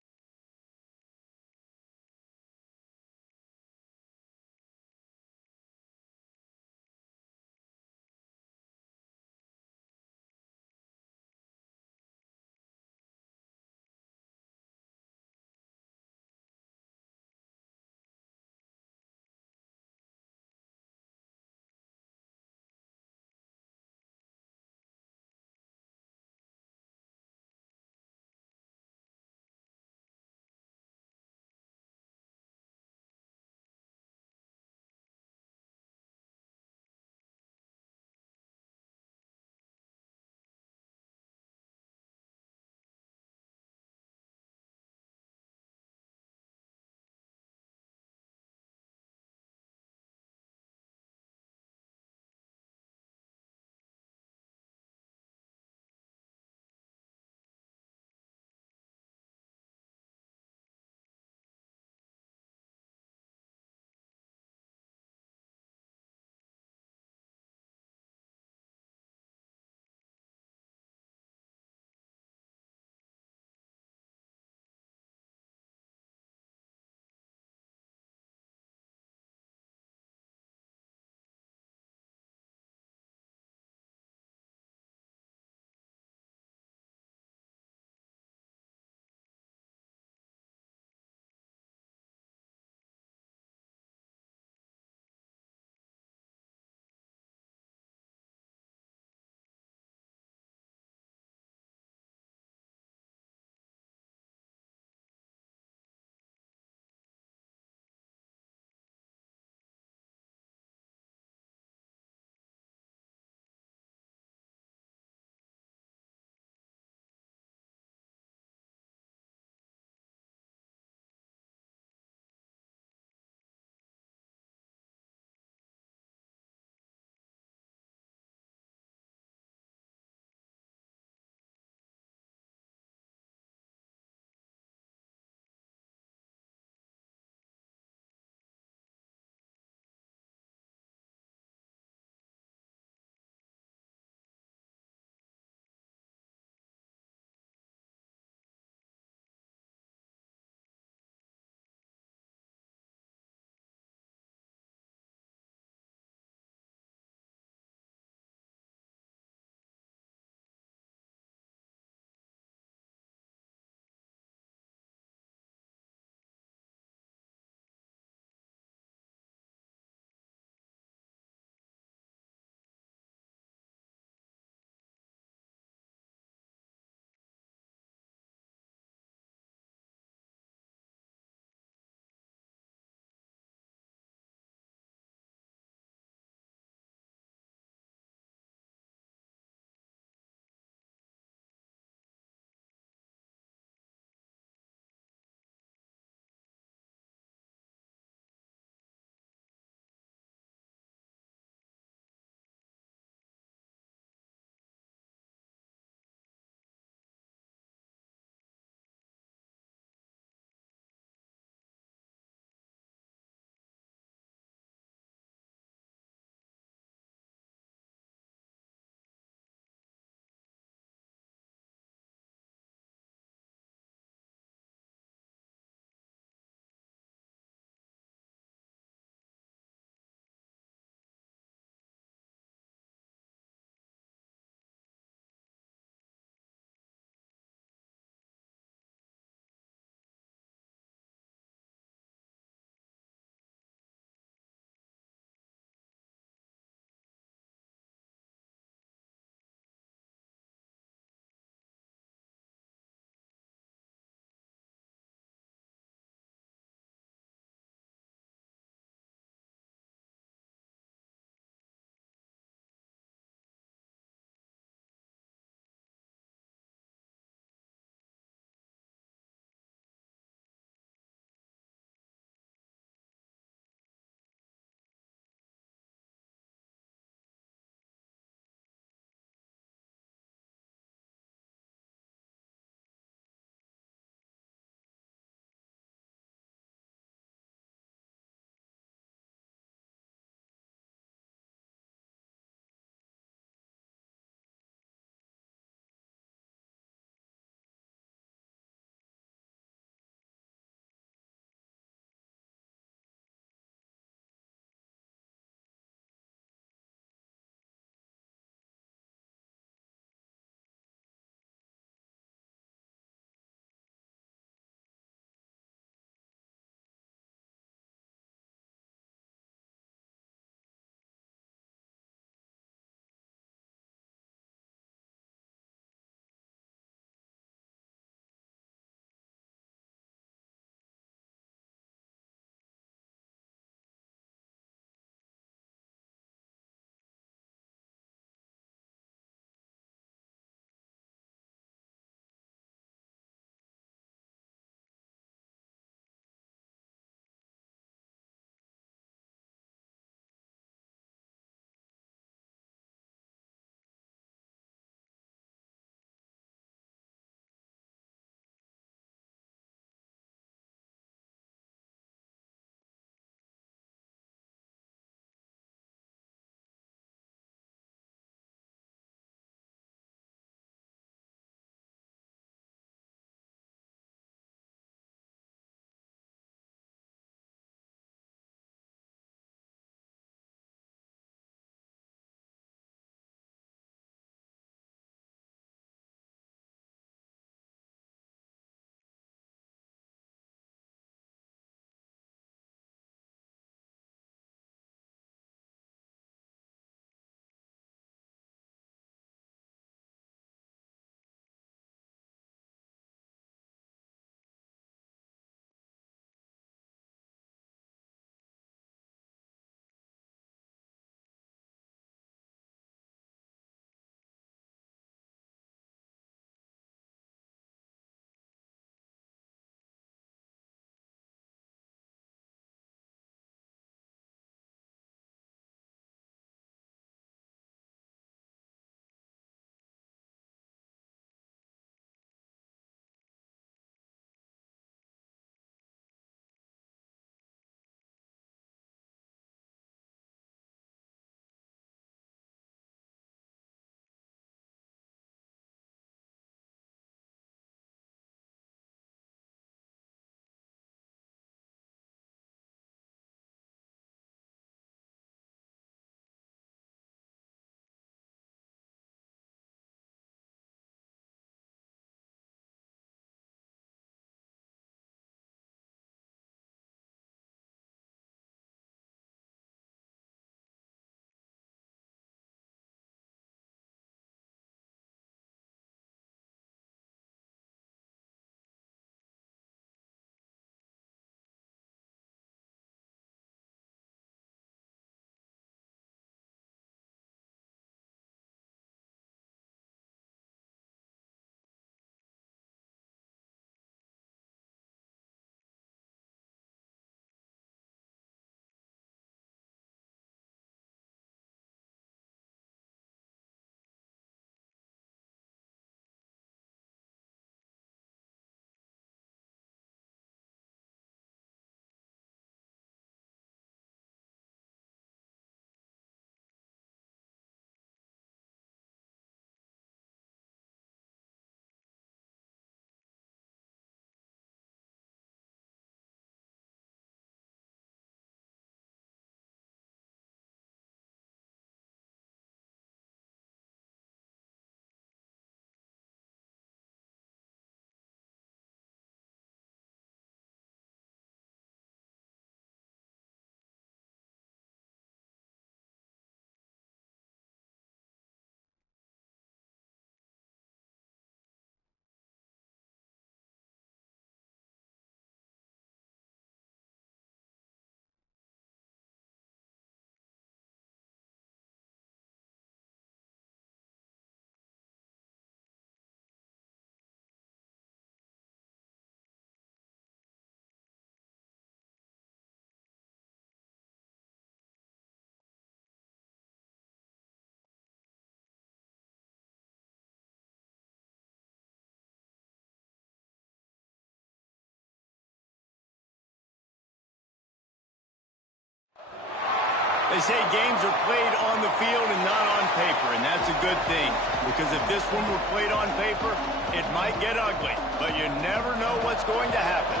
They say games are played on the field and not on paper, and that's a good thing. Because if this one were played on paper, it might get ugly. But you never know what's going to happen.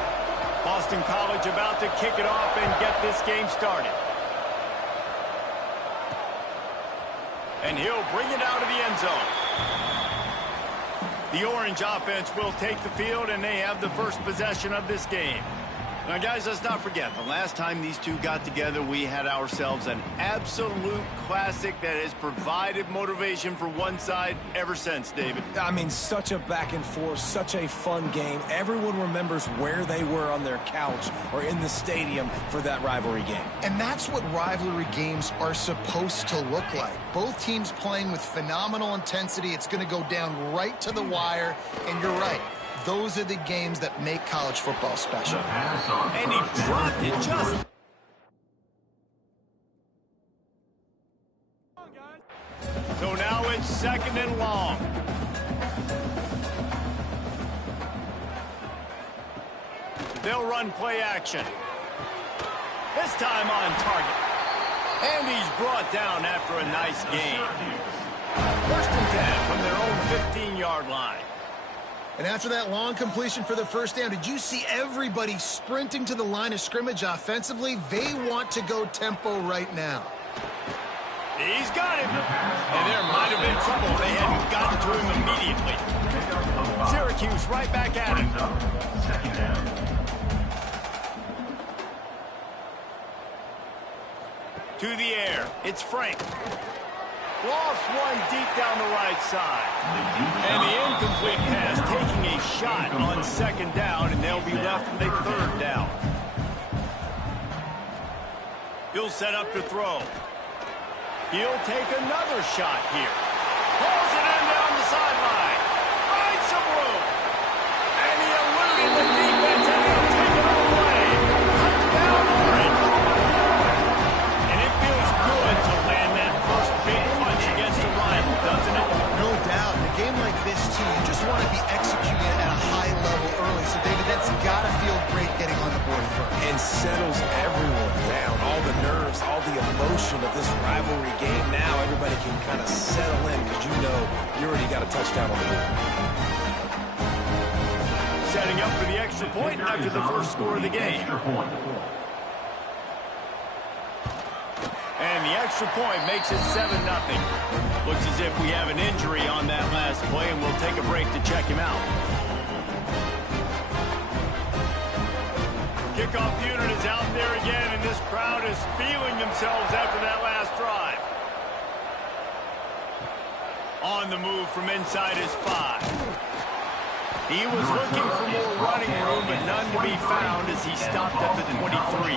Boston College about to kick it off and get this game started. And he'll bring it out of the end zone. The Orange offense will take the field, and they have the first possession of this game. Now, guys, let's not forget, the last time these two got together, we had ourselves an absolute classic that has provided motivation for one side ever since, David. I mean, such a back and forth, such a fun game. Everyone remembers where they were on their couch or in the stadium for that rivalry game. And that's what rivalry games are supposed to look like. Both teams playing with phenomenal intensity. It's going to go down right to the wire, and you're right. Those are the games that make college football special. And he dropped it just... So now it's second and long. They'll run play action. This time on target. And he's brought down after a nice gain. First and 10 from their own 15-yard line. And after that long completion for the first down, did you see everybody sprinting to the line of scrimmage offensively? They want to go tempo right now. He's got him. And there might have been trouble if they hadn't gotten to him immediately. Syracuse right back at him. To the air. It's Frank. Lost one deep down the right side. And the incomplete pass taking a shot on second down, and they'll be left with a third down. He'll set up to throw. He'll take another shot here. Pulls it in down the sideline. Finds some room. And he eluded the defense, and he'll take it all away. Touchdown, Orange. And it feels good to land that first big punch against a rival, doesn't it? No doubt. In a game like this, too, you just want to be executing at a high level early. So, David, that's got to feel great getting on the board first. And settles everyone down. All the nerves, all the emotion of this rivalry game. Now everybody can kind of settle in because you know you already got a touchdown on the board. Setting up for the extra point after the first score of the game. And the extra point makes it 7-0. Looks as if we have an injury on that last play, and we'll take a break to check him out. Kickoff unit is out there again, and this crowd is feeling themselves after that last drive. On the move from inside his 5. He was looking for more running room, but none to be found as he stopped at the 23.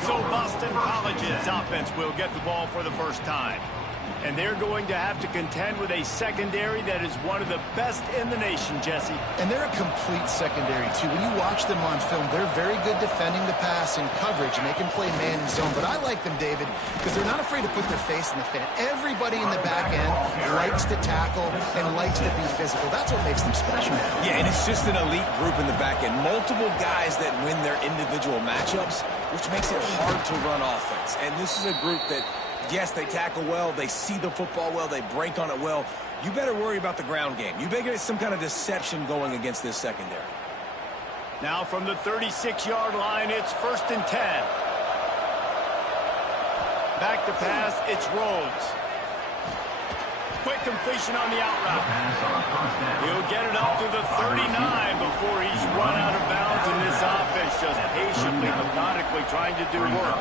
So Boston College's offense will get the ball for the first time. And they're going to have to contend with a secondary that is one of the best in the nation, Jesse. And they're a complete secondary, too. When you watch them on film, they're very good defending the pass and coverage, and they can play man and zone. But I like them, David, because they're not afraid to put their face in the fan. Everybody in the back end likes to tackle and likes to be physical. That's what makes them special. Yeah, and it's just an elite group in the back end. Multiple guys that win their individual matchups, which makes it hard to run offense. And this is a group that, yes, they tackle well, they see the football well, they break on it well. You better worry about the ground game. You better get some kind of deception going against this secondary. Now from the 36-yard line, it's first and 10. Back to pass, it's Rhodes. Quick completion on the out route. He'll get it up to the 39 before he's run out of bounds, and this offense just patiently, methodically trying to do work.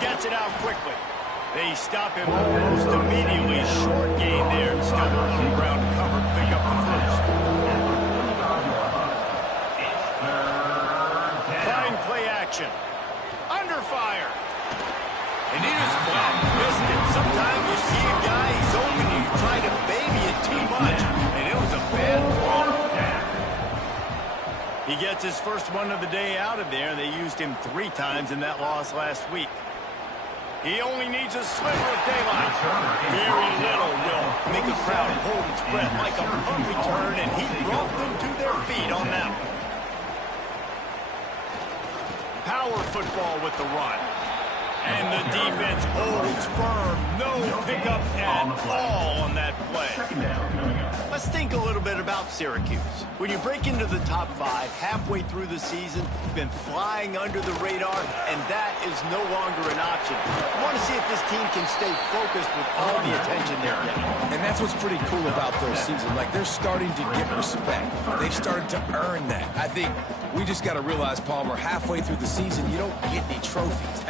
Gets it out quickly. They stop him almost immediately. Short gain there, and still a little ground to cover to pick up the first. Trying play action. Under fire. And he just flat missed it. Sometimes you see a guy, he's open, and you try to baby it too much, and it was a bad throw. He gets his first one of the day out of there. They used him 3 times in that loss last week. He only needs a sliver of daylight. Very little will make a crowd hold its breath like a punt return, and he brought them to their feet on that one. Power football with the run. And the defense holds firm. No pickup at all on that play. Let's think a little bit about Syracuse. When you break into the top 5 halfway through the season, you've been flying under the radar, and that is no longer an option. I want to see if this team can stay focused with all the attention they're getting. And that's what's pretty cool about their season. Like, they're starting to get respect. They've started to earn that. I think we just got to realize, Palmer, halfway through the season, you don't get any trophies.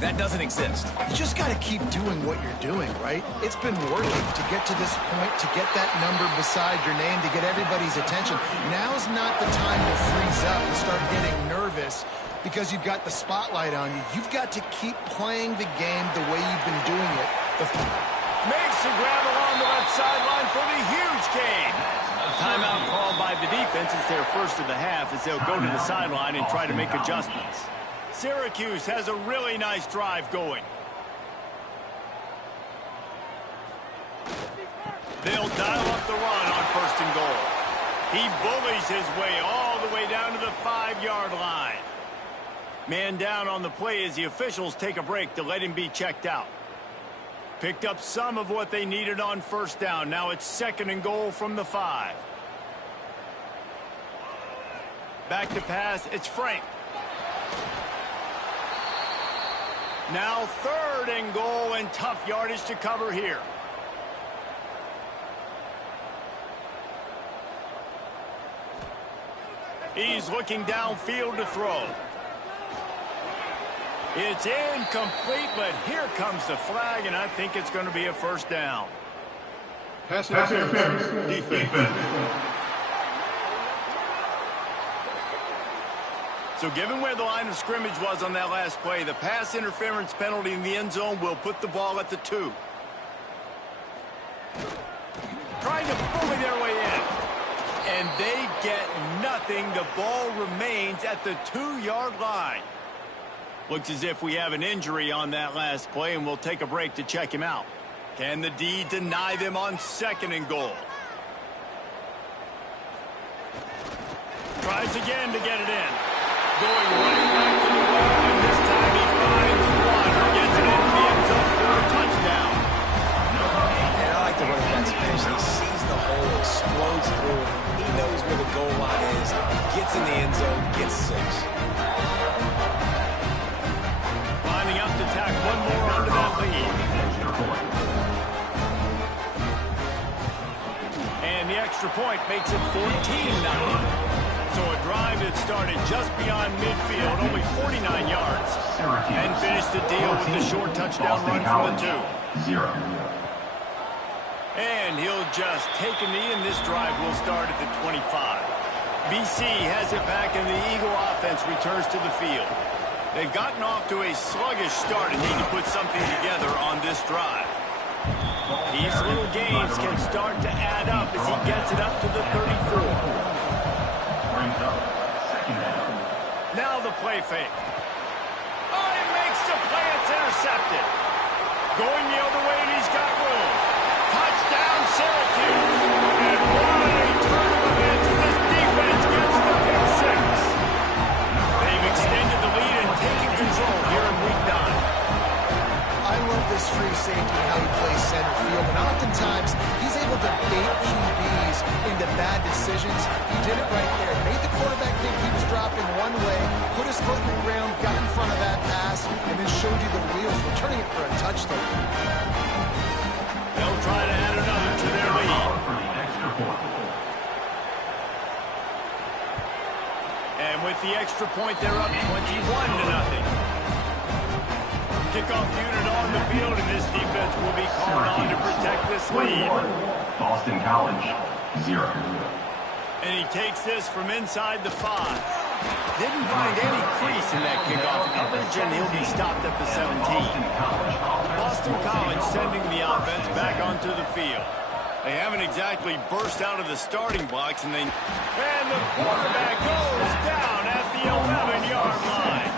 That doesn't exist. You just got to keep doing what you're doing, right? It's been working to get to this point, to get that number beside your name, to get everybody's attention. Now's not the time to freeze up and start getting nervous because you've got the spotlight on you. You've got to keep playing the game the way you've been doing it. Makes the grab along the left sideline for the huge gain. A timeout called by the defense. It's their first of the half as they'll go to the sideline and try to make adjustments. Syracuse has a really nice drive going. They'll dial up the run on 1st and goal. He bullies his way all the way down to the 5-yard line. Man down on the play as the officials take a break to let him be checked out. Picked up some of what they needed on 1st down. Now it's 2nd and goal from the 5. Back to pass. It's Frank. Now 3rd and goal and tough yardage to cover here. He's looking downfield to throw. It's incomplete, but here comes the flag, and I think it's going to be a 1st down. Pass interference. Defense. So given where the line of scrimmage was on that last play, the pass interference penalty in the end zone will put the ball at the 2. Trying to bully their way in. And they get nothing. The ball remains at the 2-yard line. Looks as if we have an injury on that last play, and we'll take a break to check him out. Can the D deny them on 2nd and goal? Tries again to get it in. Going right back to the wall, and this time he finds one. Gets it into the end zone for a touchdown. And I like the running back's finish. He sees the hole, explodes through it. He knows where the goal line is, gets in the end zone, gets 6. Lining up to tack one more onto that lead. And the extra point makes it 14-0. So a drive that started just beyond midfield, only 49 yards, and finished the deal with the short touchdown run from the 2. And he'll just take a knee, and this drive will start at the 25. BC has it back, and the Eagle offense returns to the field. They've gotten off to a sluggish start and need to put something together on this drive. These little gains can start to add up as he gets it up to the 34. Now the play fake. Oh, he makes the play. It's intercepted. Going the other way, and he's got room. Touchdown, Syracuse. And what a turn of events as this defense gets the pick 6. They've extended the lead and taken control here in week 9. I love this free safety, how he plays center field, and oftentimes he's able to bait QBs into bad decisions. He did it right there. Made the quarterback think he was dropping one way, put his foot in the ground, got in front of that pass, and then showed you the wheels, returning it for a touchdown. They'll try to add another to their lead. And with the extra point, they're up 21-0. Kickoff unit on the field, and this defense will be called on to protect this lead. Boston College, 0. And he takes this from inside the 5. Didn't find any crease in that kickoff coverage, and he'll be stopped at the 17. Boston College sending the offense back onto the field. They haven't exactly burst out of the starting blocks, and the quarterback goes down at the 11-yard line.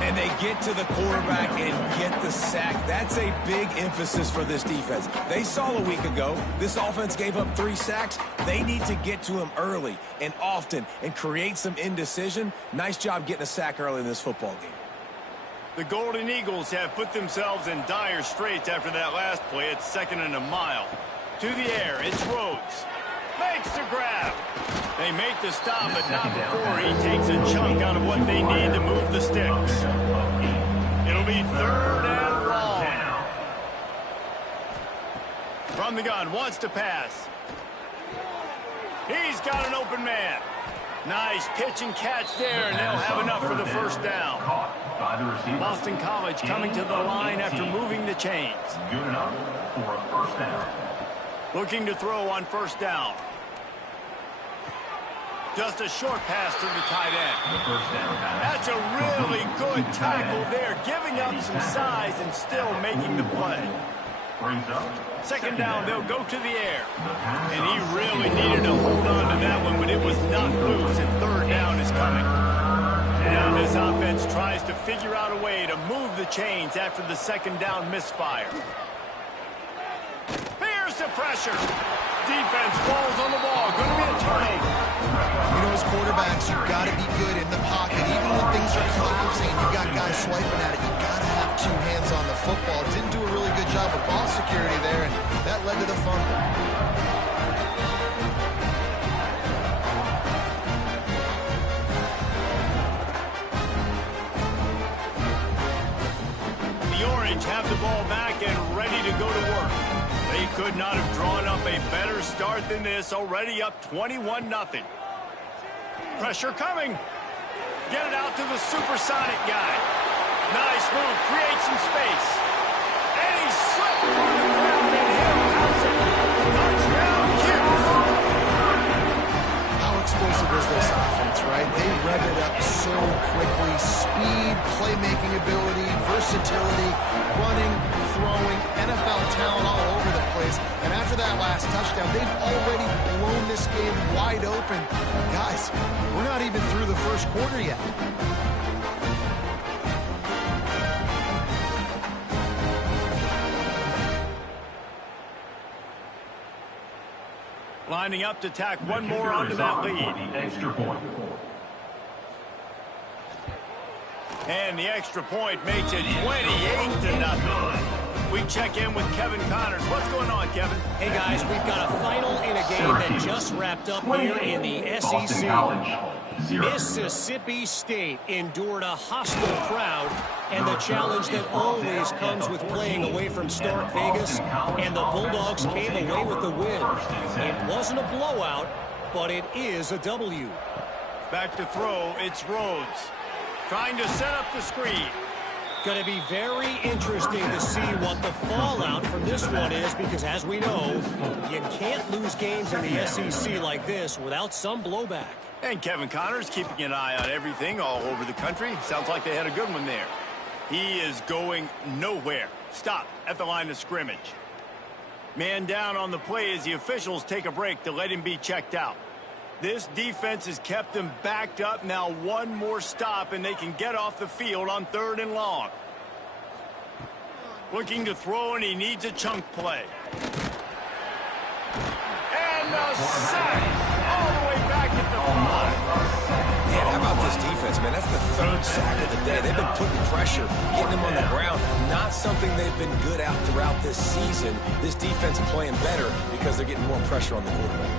And they get to the quarterback and get the sack. That's a big emphasis for this defense. They saw a week ago, this offense gave up 3 sacks. They need to get to him early and often and create some indecision. Nice job getting a sack early in this football game. The Golden Eagles have put themselves in dire straits after that last play. It's 2nd and a mile. To the air, it's Rhodes. Makes the grab. They make the stop, but not before he takes a chunk out of what they need to move the sticks. It'll be 3rd and long. From the gun, wants to pass. He's got an open man. Nice pitch and catch there, and they'll have enough for the first down. Boston College coming to the line after moving the chains. Good enough for a first down. Looking to throw on first down. Just a short pass to the tight end. The first down pass. That's a really good tackle there, giving up some size and still making the play. Brings up 2nd down, they'll go to the air. And he really needed to hold on to that one, but it was not loose, and 3rd down is coming. Now this offense tries to figure out a way to move the chains after the 2nd down misfire. Here's the pressure. Defense falls on the ball. Going to be a turnover. You know, as quarterbacks, you've got to be good in the pocket. Even when things are collapsing, you've got guys swiping at it. You've got to have 2 hands on the football. Didn't do a really good job of ball security there, and that led to the fumble. The Orange have the ball back and ready to go to work. They could not have drawn up a better start than this, already up 21-0. Pressure coming. Get it out to the supersonic guy. Nice move, create some space. And he slipped through the ground and he'll pass it. Touchdown, Cuse. How explosive is this offense, right? They rev it up so quickly. Speed, playmaking ability, versatility, running, throwing, NFL talent all over the place. And after that last touchdown, they've already blown this game wide open. Guys, we're not even through the first quarter yet. Lining up to tack one more onto that lead. The extra point. And the extra point makes it 28-0. We check in with Kevin Connors. What's going on, Kevin? Hey, guys, we've got a final in a game that just wrapped up here in the SEC. Mississippi State endured a hostile crowd and the challenge that always comes with playing away from Stark Vegas, and the Bulldogs came away with the win. It wasn't a blowout, but it is a W. Back to throw, it's Rhodes. Trying to set up the screen. Going to be very interesting to see what the fallout from this one is, because as we know, you can't lose games in the SEC like this without some blowback. And Kevin Connors keeping an eye on everything all over the country. Sounds like they had a good one there. He is going nowhere. Stopped at the line of scrimmage. Man down on the play as the officials take a break to let him be checked out. This defense has kept them backed up. Now one more stop and they can get off the field on 3rd and long. Looking to throw, and he needs a chunk play. And the sack all the way back at the 5. Man, how about this defense, man? That's the 3rd sack of the day. They've been putting pressure, getting them on the ground. Not something they've been good at throughout this season. This defense playing better because they're getting more pressure on the quarterback.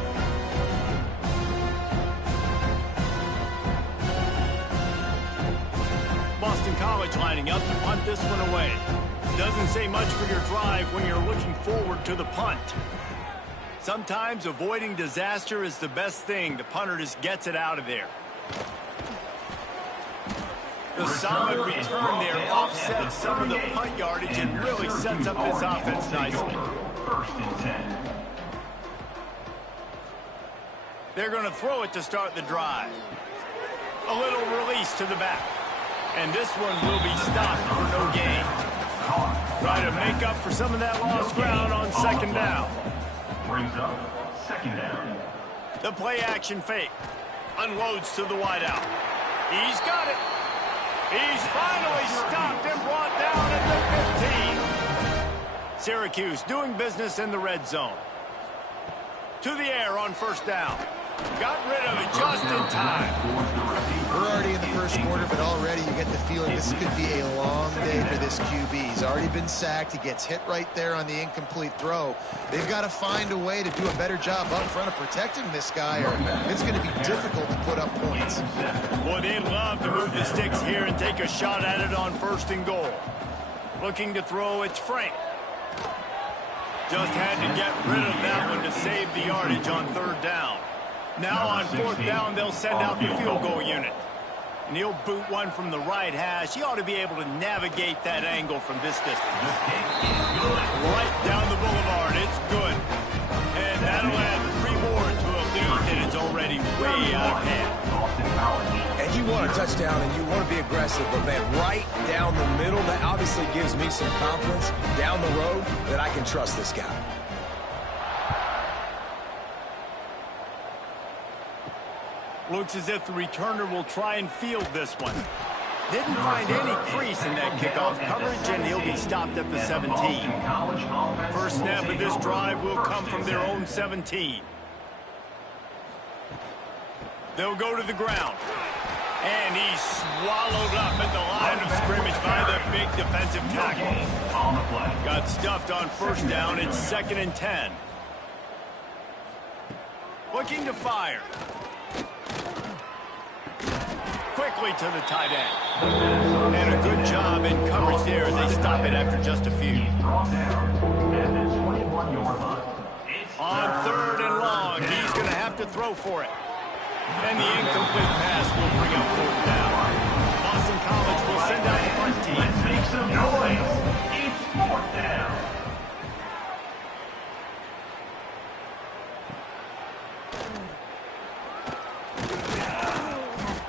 Boston College lining up to punt this one away. Doesn't say much for your drive when you're looking forward to the punt. Sometimes avoiding disaster is the best thing. The punter just gets it out of there. The solid return there offsets some of the punt yardage and really sets up this offense nicely. 1st and 10. They're going to throw it to start the drive. A little release to the back. And this one will be stopped for no gain. Try to make up for some of that lost ground on 2nd down. Brings up 2nd down. The play action fake. Unloads to the wideout. He's got it. He's finally stopped and brought down at the 15. Syracuse doing business in the red zone. To the air on 1st down. Got rid of it just in time. We're already in the first quarter, but already you get the feeling this could be a long day for this QB. He's already been sacked. He gets hit right there on the incomplete throw. They've got to find a way to do a better job up front of protecting this guy, or it's going to be difficult to put up points. Boy, they'd love to move the sticks here and take a shot at it on 1st and goal. Looking to throw, it's Frank. Just had to get rid of that one to save the yardage on 3rd down. Now on 4th down, they'll send out the field goal unit. And he'll boot one from the right hash. He ought to be able to navigate that angle from this distance. Right down the boulevard, it's good. And that'll add 3 more to a lead that is already way out of hand. And you want a touchdown and you want to be aggressive, but man, right down the middle, that obviously gives me some confidence down the road that I can trust this guy. Looks as if the returner will try and field this one. Didn't find any crease in that kickoff coverage, and he'll be stopped at the 17. First snap of this drive will come from their own 17. They'll go to the ground. And he's swallowed up at the line of scrimmage by the big defensive tackle. Got stuffed on 1st down. It's 2nd and 10. Looking to fire. Quickly to the tight end. And a good job in coverage there as they stop it after just a few. On 3rd and long, he's going to have to throw for it. And the incomplete pass will bring up 4th down. Boston College will send out the punt team. Let's make some noise. It's 4th down.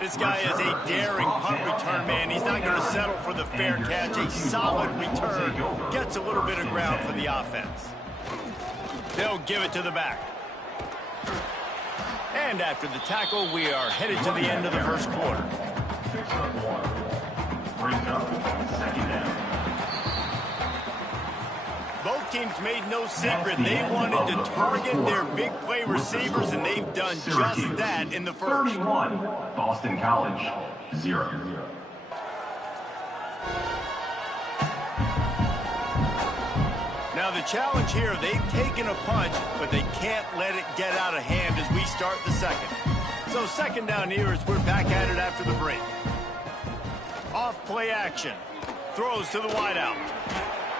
This guy is a daring punt return man. He's not going to settle for the fair catch. A solid return. Gets a little bit of ground for the offense. They'll give it to the back. And after the tackle, we are headed to the end of the 1st quarter. Brings up 2nd down. Both teams made no secret. They wanted to target their big play receivers, and they've done just that in the 1st. 31, Boston College, 0. Now the challenge here, they've taken a punch, but they can't let it get out of hand as we start the 2nd. So 2nd down here as we're back at it after the break. Off play action. Throws to the wideout.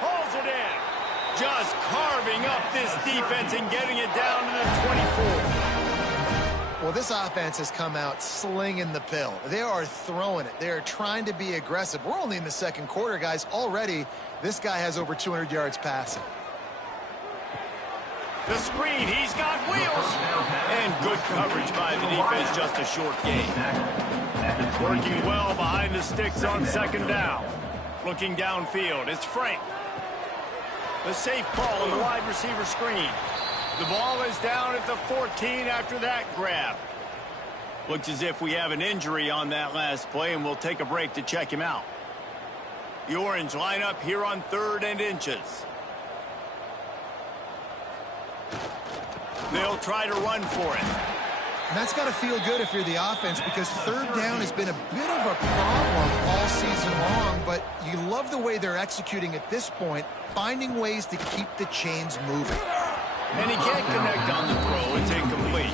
Hauls it in. Just carving up this defense and getting it down to the 24. Well, this offense has come out slinging the pill. They are throwing it. They are trying to be aggressive. We're only in the 2nd quarter, guys. Already, this guy has over 200 yards passing. The screen, he's got wheels. And good coverage by the defense, just a short gain. Working well behind the sticks on 2nd down. Looking downfield, it's Frank. The safe call on the wide receiver screen. The ball is down at the 14 after that grab. Looks as if we have an injury on that last play, and we'll take a break to check him out. The Orange line up here on 3rd and inches. They'll try to run for it. And that's got to feel good if you're the offense, because 3rd down has been a bit of a problem all season long, but you love the way they're executing at this point, finding ways to keep the chains moving. And he can't connect on the throw. It's incomplete.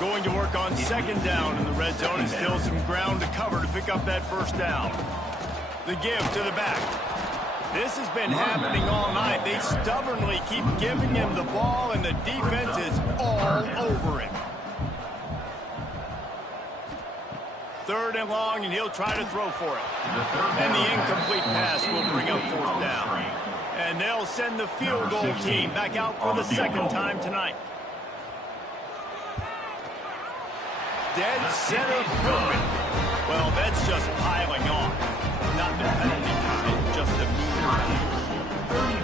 Going to work on 2nd down in the red zone, and still some ground to cover to pick up that 1st down. The give to the back. This has been happening all night. They stubbornly keep giving him the ball, and the defense is all over him. 3rd and long, and he'll try to throw for it. And the incomplete pass will bring up 4th down. And they'll send the field goal team back out for the 2nd time tonight. Dead center perfect. Well, that's just piling on. Not the penalty kind, just the mean.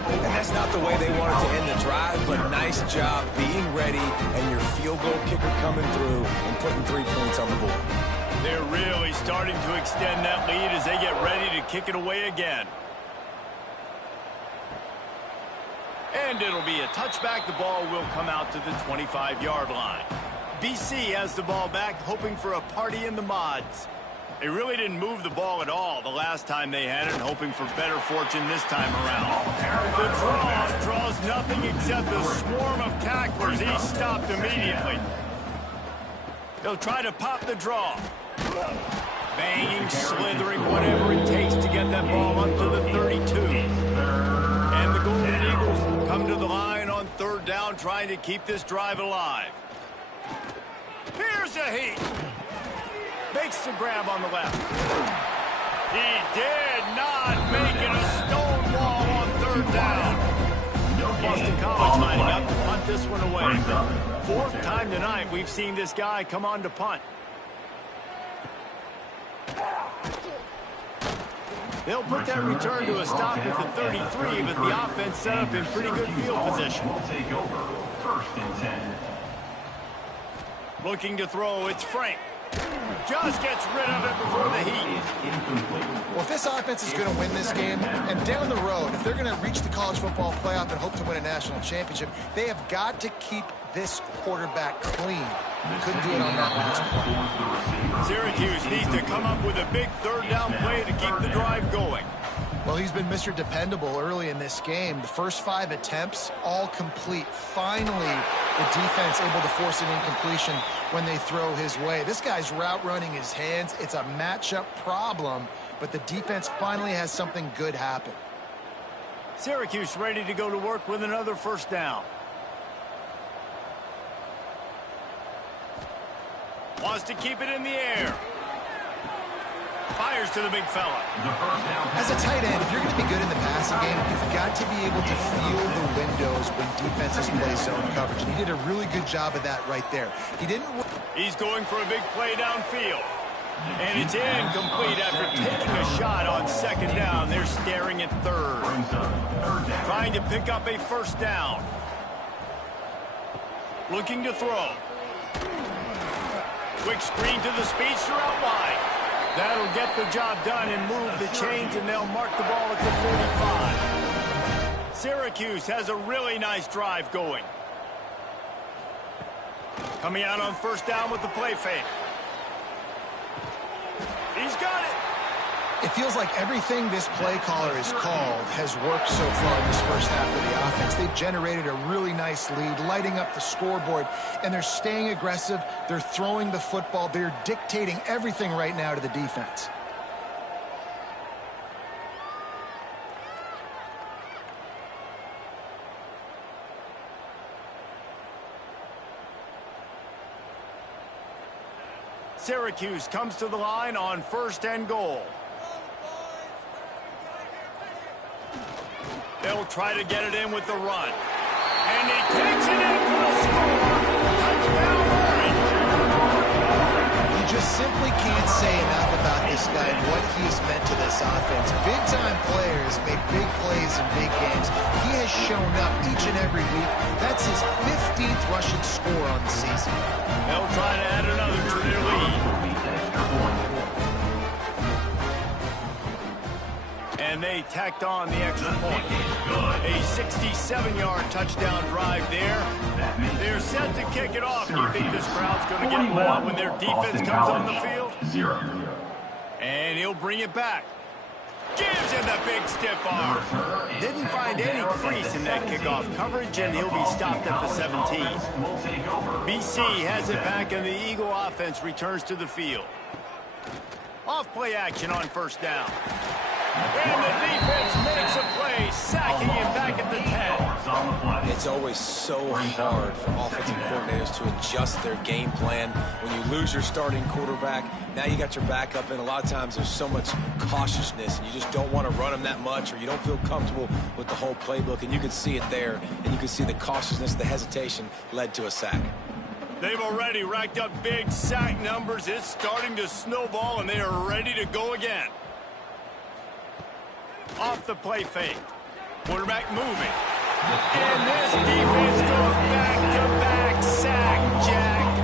And that's not the way they wanted to end the drive, but nice job being ready and your field goal kicker coming through and putting 3 points on the board. They're really starting to extend that lead as they get ready to kick it away again. And it'll be a touchback. The ball will come out to the 25-yard line. BC has the ball back, hoping for a party in the mods. They really didn't move the ball at all the last time they had it, hoping for better fortune this time around. The draw draws nothing except a swarm of tacklers. He's stopped immediately. They'll try to pop the draw. Banging, slithering, whatever it takes to get that ball up to the 32. And the Golden Eagles come to the line on third down, trying to keep this drive alive. Here's a heat. Makes the grab on the left. He did not make it a stone wall on third down. Boston College lining up to punt this one away. Fourth time tonight we've seen this guy come on to punt. They'll put that return to a stop at the 33, but the offense set up in pretty good field position. Will take over. First and 10. Looking to throw, it's Frank. Just gets rid of it before the heat. Well, if this offense is going to win this game, and down the road, if they're going to reach the college football playoff and hope to win a national championship, they have got to keep this quarterback clean. Couldn't do it on that last play. Syracuse needs to come up with a big third down play to keep the drive going. Well, he's been Mr. Dependable early in this game. The first 5 attempts, all complete. Finally, the defense able to force an incompletion when they throw his way. This guy's route running his hands. It's a matchup problem, but the defense finally has something good happen. Syracuse ready to go to work with another first down. Wants to keep it in the air. Fires to the big fella. As a tight end, if you're going to be good in the passing game, you've got to be able to feel the windows when defenses play zone coverage. And he did a really good job of that right there. He didn't. He's going for a big play downfield. And it's incomplete after taking a shot on second down. They're staring at third. Trying to pick up a first down. Looking to throw. Quick screen to the speedster out wide. That'll get the job done and move the chains, and they'll mark the ball at the 45. Syracuse has a really nice drive going. Coming out on first down with the play fake. He's got it. It feels like everything this play caller has called has worked so far in this first half of the offense. They've generated a really nice lead, lighting up the scoreboard, and they're staying aggressive. They're throwing the football. They're dictating everything right now to the defense. Syracuse comes to the line on first and goal. They'll try to get it in with the run. And he takes it in for the score. Touchdown, Orange. You just simply can't say enough about this guy and what he has meant to this offense. Big-time players make big plays in big games. He has shown up each and every week. That's his 15th rushing score on the season. They'll try to add another to their lead. And they tacked on the extra point. A 67-yard touchdown drive there. They're set to kick it off. You think this crowd's going to get loud when their defense comes on the field? 0. And he'll bring it back. Gives him the big stiff arm. Didn't find any crease in that kickoff coverage, and he'll be stopped at the 17. BC has it back, and the Eagle offense returns to the field. Off play action on first down. And the defense makes a play, sacking him back at the 10. It's always so hard for offensive coordinators to adjust their game plan. When you lose your starting quarterback, now you got your backup, and a lot of times there's so much cautiousness, and you just don't want to run them that much, or you don't feel comfortable with the whole playbook, and you can see it there, and you can see the cautiousness, the hesitation led to a sack. They've already racked up big sack numbers. It's starting to snowball, and they are ready to go again. Off the play fake. Quarterback moving. And this defense goes back-to-back sack, Jack.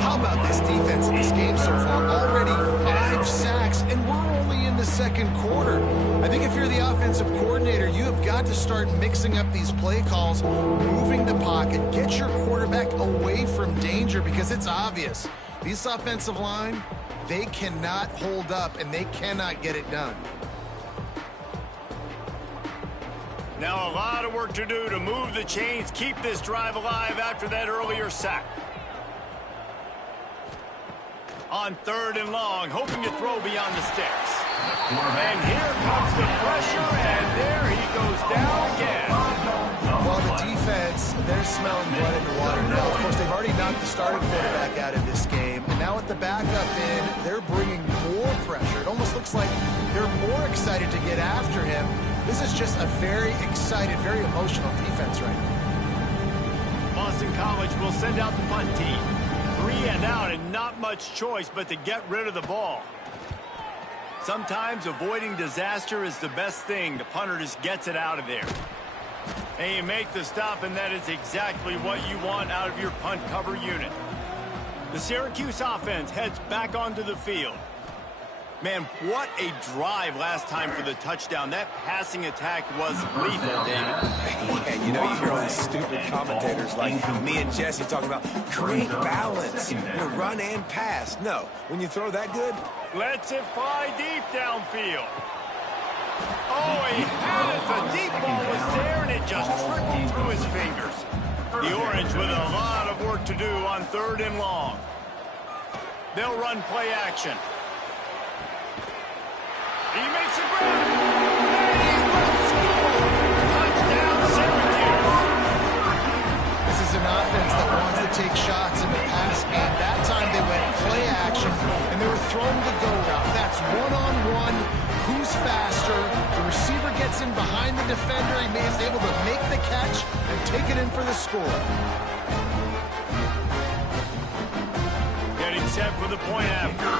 How about this defense in this game so far? Already 5 sacks, and we're only in the the second quarter. I think if you're the offensive coordinator, you have got to start mixing up these play calls, moving the pocket, get your quarterback away from danger, because it's obvious. This offensive line, they cannot hold up, and they cannot get it done. Now a lot of work to do to move the chains, keep this drive alive after that earlier sack. On 3rd and long, hoping to throw beyond the sticks. And here comes the pressure, and there he goes down again. Well, the defense, they're smelling blood in the water now. Of course, they've already knocked the starting quarterback out of this game. And now with the backup in, they're bringing more pressure. It almost looks like they're more excited to get after him. This is just a very excited, very emotional defense right now. Boston College will send out the punt team. 3 and out, and not much choice but to get rid of the ball. Sometimes avoiding disaster is the best thing. The punter just gets it out of there. And you make the stop, and that is exactly what you want out of your punt cover unit. The Syracuse offense heads back onto the field. Man, what a drive last time for the touchdown. That passing attack was lethal, David. Yeah, you know, you hear all these stupid commentators like me and Jesse talking about create balance, run and pass. No, when you throw that good, lets it fly deep downfield. Oh, he had it. The deep ball was there, and it just trickled through his fingers. The Orange with a lot of work to do on 3rd and long. They'll run play action. He makes a grab. And he lets go. Touchdown, Syracuse. This is an offense that wants to take shots in the pass game. That time they went play action, and they were throwing the go route. That's one-on-one. Who's faster? The receiver gets in behind the defender. He is able to make the catch and take it in for the score. Getting set for the point after.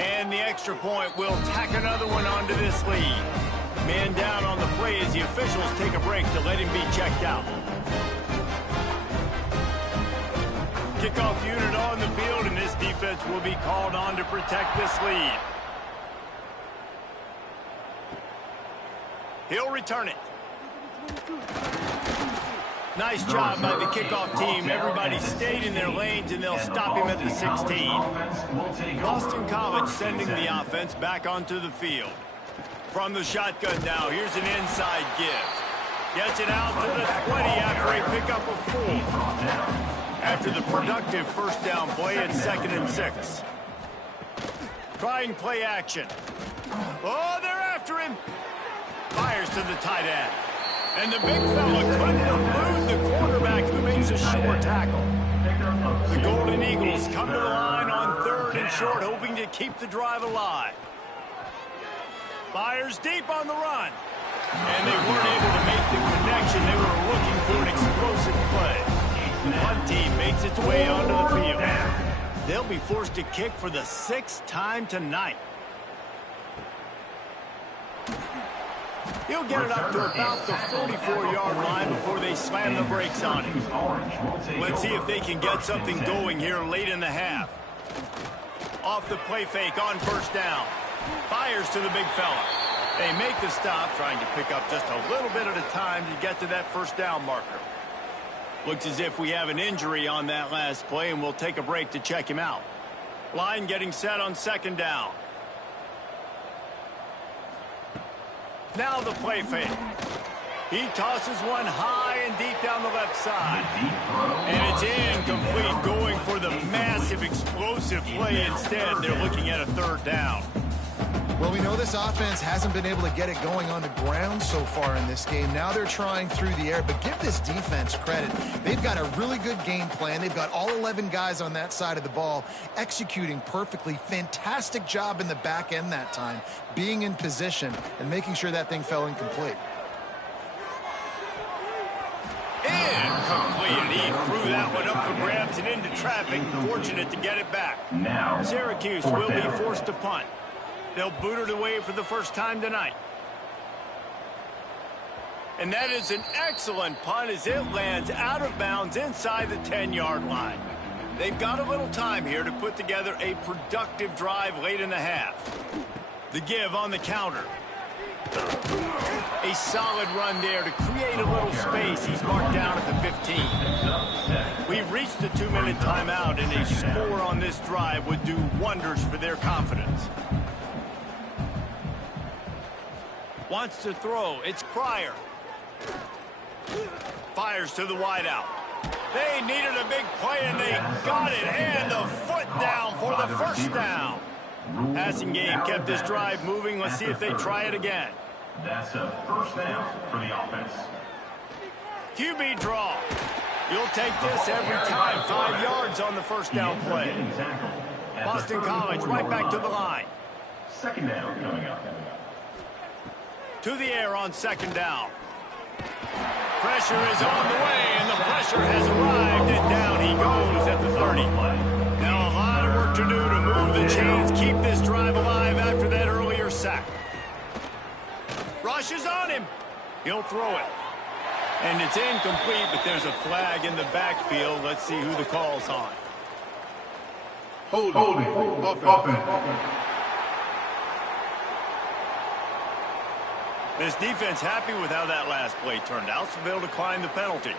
And the extra point will tack another one onto this lead. Man down on the play as the officials take a break to let him be checked out. Kickoff unit on the field, and this defense will be called on to protect this lead. He'll return it. Nice job by the kickoff team. Everybody stayed in their lanes, and they'll stop him at the 16. Boston College sending the offense back onto the field. From the shotgun now, here's an inside give. Gets it out to the 20 after a pickup of 4. After the productive first down play, it's 2nd and 6. Trying play action. Oh, they're after him. Fires to the tight end. And the big fella couldn't elude the quarterback, who makes a short tackle. The Golden Eagles come to the line on 3rd and short, hoping to keep the drive alive. Fires deep on the run. And they weren't able to make the connection. They were looking for an explosive play. The punt team makes its way onto the field. They'll be forced to kick for the 6th time tonight. He'll get it up to about the 44-yard line before they slam the brakes on him. Let's see if they can get something going here late in the half. Off the play fake on 1st down. Fires to the big fella. They make the stop, trying to pick up just a little bit at a time to get to that 1st down marker. Looks as if we have an injury on that last play, and we'll take a break to check him out. Line getting set on 2nd down. Now the play fake. He tosses one high and deep down the left side. And it's incomplete, going for the massive explosive play instead. They're looking at a 3rd down. Well, we know this offense hasn't been able to get it going on the ground so far in this game. Now they're trying through the air, but give this defense credit. They've got a really good game plan. They've got all 11 guys on that side of the ball executing perfectly. Fantastic job in the back end that time, being in position and making sure that thing fell incomplete. Incomplete. He threw that one up for grabs and into traffic. Fortunate to get it back. Now, Syracuse will be forced to punt. They'll boot it away for the first time tonight. And that is an excellent punt as it lands out of bounds inside the 10-yard line. They've got a little time here to put together a productive drive late in the half. The give on the counter. A solid run there to create a little space. He's marked down at the 15. We've reached the 2-minute timeout, and a score on this drive would do wonders for their confidence. Wants to throw. It's Pryor. Fires to the wideout. They needed a big play, and they got it. And the foot down for the first down. Passing game kept this drive moving. Let's see if they try it again. That's a first down for the offense. QB draw. You'll take this every time. 5 yards on the first down play. Boston College right back to the line. Second down coming up. To the air on second down. Pressure is on the way, and the pressure has arrived, and down he goes at the 30. Now a lot of work to do to move the chains, keep this drive alive after that earlier sack. Rush is on him. He'll throw it. And it's incomplete, but there's a flag in the backfield. Let's see who the call's on. Holding. Offense. This defense happy with how that last play turned out, so they'll decline the penalty.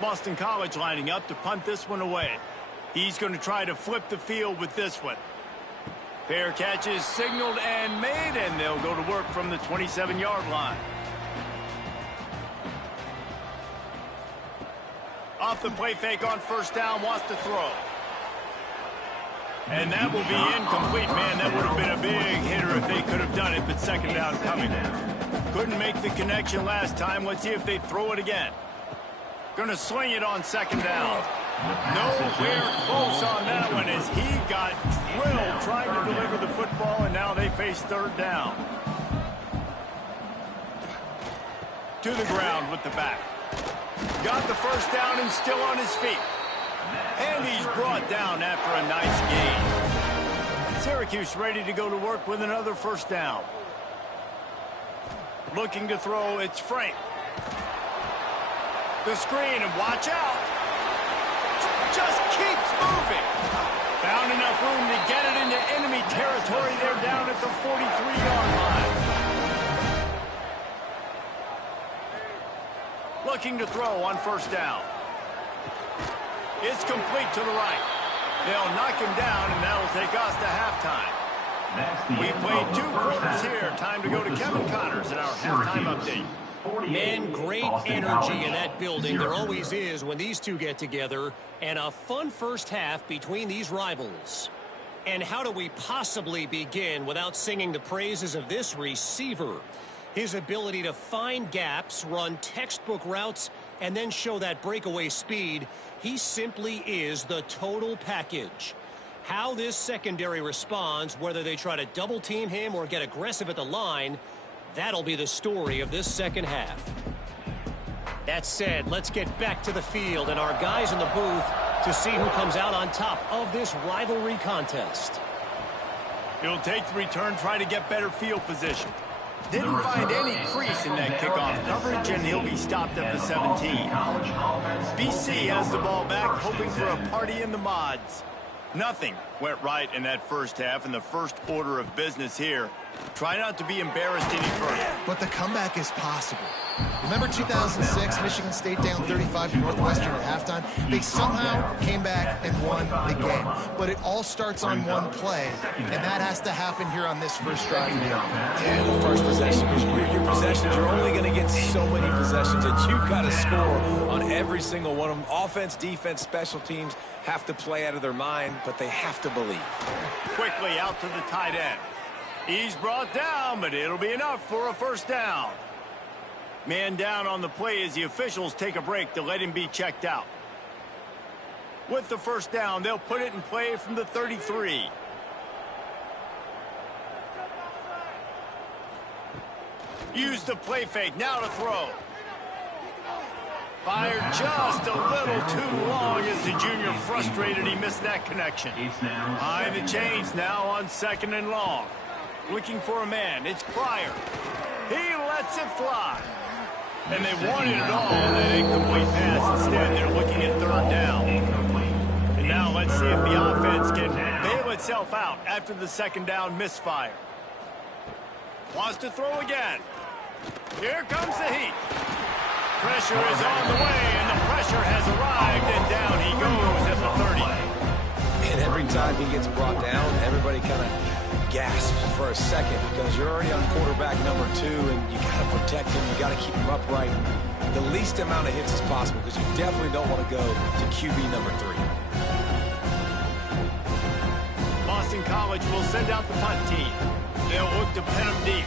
Boston College lining up to punt this one away. He's going to try to flip the field with this one. Fair catch is signaled and made, and they'll go to work from the 27-yard line. Off the play fake on first down, wants to throw. And that will be incomplete. Man, that would have been a big hitter if they could have done it, but second down coming. Couldn't make the connection last time. Let's see if they throw it again. Gonna swing it on second down. Nowhere close on that one as he got drilled trying to deliver the football, and now they face third down. To the ground with the back. Got the first down and still on his feet. And he's brought down after a nice gain. Syracuse ready to go to work with another first down. Looking to throw, it's Frank. The screen, and watch out. Just keeps moving. Found enough room to get it into enemy territory. They're down at the 43-yard line. Looking to throw on first down. It's complete to the right. They'll knock him down, and that'll take us to halftime. We've played 2 quarters here. Time to go to Kevin Connors in our halftime update. Man, great energy in that building. There always is when these two get together. And a fun first half between these rivals. And how do we possibly begin without singing the praises of this receiver? His ability to find gaps, run textbook routes, and then show that breakaway speed. He simply is the total package. How this secondary responds, whether they try to double team him or get aggressive at the line, that'll be the story of this second half. That said, let's get back to the field and our guys in the booth to see who comes out on top of this rivalry contest. He'll take the return, try to get better field position. Didn't find any crease in that kickoff coverage, and he'll be stopped at the 17. BC has the ball back, hoping for a party in the mods. Nothing went right in that first half, and the first order of business here. Try not to be embarrassed any further. But the comeback is possible. Remember 2006, Michigan State down 35 to Northwestern at halftime? They somehow came back and won the game. But it all starts on one play, and that has to happen here on this first drive. Yeah, the first possession. Your possessions, you're only going to get so many possessions, and you've got to score on every single one of them. Offense, defense, special teams have to play out of their mind, but they have to believe. Quickly out to the tight end. He's brought down, but it'll be enough for a first down. Man down on the play as the officials take a break to let him be checked out. With the first down, they'll put it in play from the 33. Use the play fake, now to throw. Fired just a little too long as the junior frustrated. He missed that connection. Behind the chains now on second and long. Looking for a man. It's Pryor. He lets it fly. And they wanted it all on that incomplete pass. Instead, they're looking at third down. And now let's see if the offense can bail itself out after the second down misfire. Wants to throw again. Here comes the heat. Pressure is on the way, and the pressure has arrived, and down he goes at the 30. And every time he gets brought down, everybody kind of gasps for a second because you're already on quarterback number 2, and you got to protect him. You got to keep him upright. The least amount of hits as possible because you definitely don't want to go to QB number 3. Boston College will send out the punt team. They'll look to pin him deep.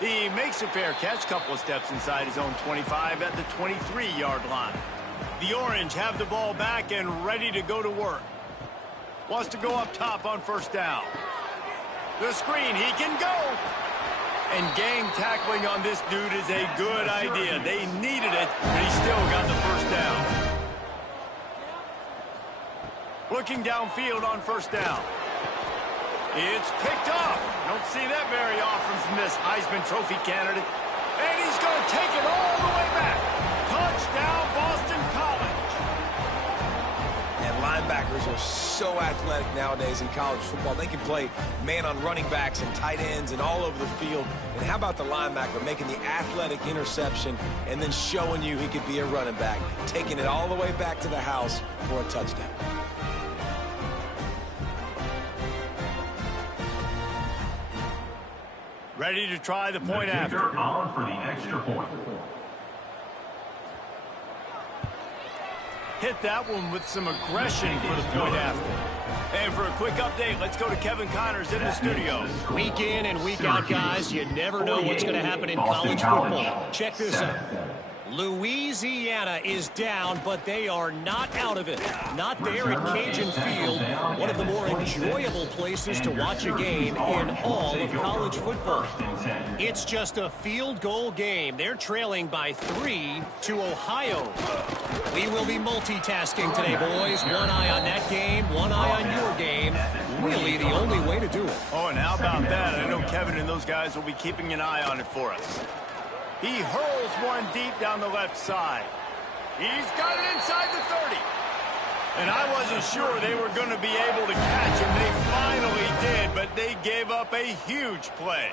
He makes a fair catch, couple of steps inside his own 25 at the 23-yard line. The Orange have the ball back and ready to go to work. Wants to go up top on first down. The screen, he can go. And gang tackling on this dude is a good idea. They needed it, but he still got the first down. Looking downfield on first down. It's picked off. Don't see that very often from this Heisman Trophy candidate. And he's going to take it all the way back. Touchdown, Boston College. And linebackers are so athletic nowadays in college football. They can play man on running backs and tight ends and all over the field. And how about the linebacker making the athletic interception and then showing you he could be a running back, taking it all the way back to the house for a touchdown. Ready to try the point after. On for the extra point. Hit that one with some aggression for the point after. And for a quick update, let's go to Kevin Connors in the studio. Week in and week out, guys, you never know what's going to happen in college football. Check this out. Louisiana is down, but they are not out of it. Not there at Cajun Field, one of the more enjoyable places to watch a game in all of college football. It's just a field goal game. They're trailing by 3 to Ohio. We will be multitasking today, boys. One eye on that game, one eye on your game. Really the only way to do it. Oh, and how about that? I know Kevin and those guys will be keeping an eye on it for us. He hurls one deep down the left side. He's got it inside the 30. And I wasn't sure they were going to be able to catch him. They finally did, but they gave up a huge play.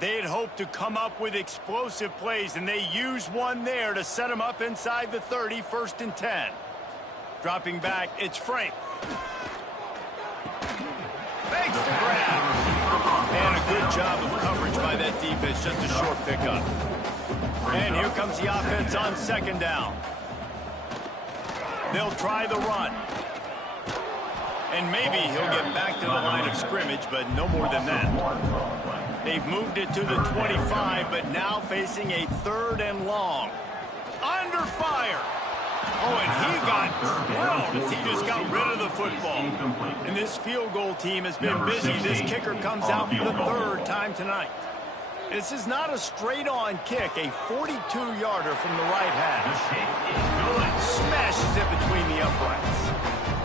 They'd hoped to come up with explosive plays, and they used one there to set them up inside the 30, 1st and 10. Dropping back, it's Frank. Makes the grab. And a good job of coverage by that defense, just a short pickup. And here comes the offense on second down. They'll try the run. And maybe he'll get back to the line of scrimmage, but no more than that. They've moved it to the 25, but now facing a 3rd and long. Under fire. Oh, and he got drilled as he just got rid of the football. And this field goal team has been busy. This kicker comes out for the 3rd time tonight. This is not a straight-on kick, a 42-yarder from the right half. Smashes it between the uprights.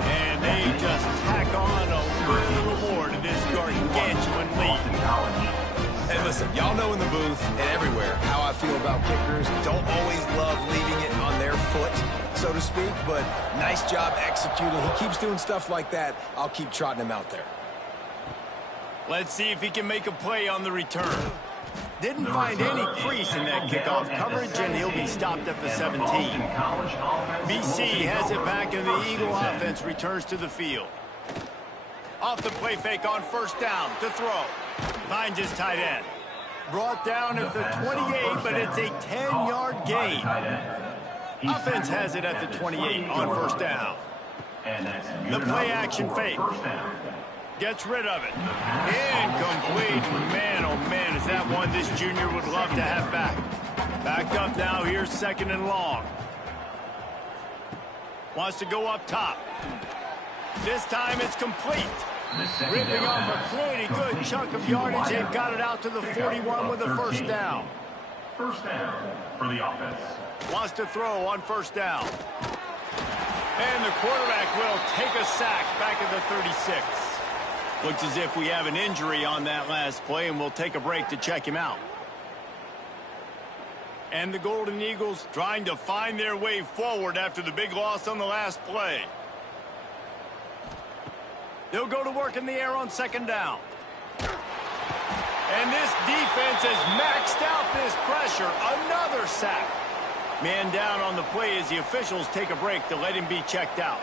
And they just tack on a little more to this gargantuan lead. And listen, y'all know in the booth and everywhere how I feel about kickers. Don't always love leaving it on their foot, so to speak, but nice job executing. He keeps doing stuff like that. I'll keep trotting him out there. Let's see if he can make a play on the return. Didn't find any crease in that kickoff coverage, and he'll be stopped at the 17. BC has it back, and the Eagle offense returns to the field. Off the play fake on first down to throw. Finds his tight end. Brought down at the 28, but it's a 10-yard gain. Offense has it at the 28 on first down. The play action fake. Gets rid of it. Incomplete. Man, oh man, is that one this junior would love to have back. Backed up now. Here's 2nd and long. Wants to go up top. This time it's complete. Ripping off a pretty good chunk of yardage. They've got it out to the 41 with a first down. First down for the offense. Wants to throw on first down. And the quarterback will take a sack back at the 36. Looks as if we have an injury on that last play, and we'll take a break to check him out. And the Golden Eagles trying to find their way forward after the big loss on the last play. They'll go to work in the air on second down. And this defense has maxed out this pressure. Another sack. Man down on the play as the officials take a break to let him be checked out.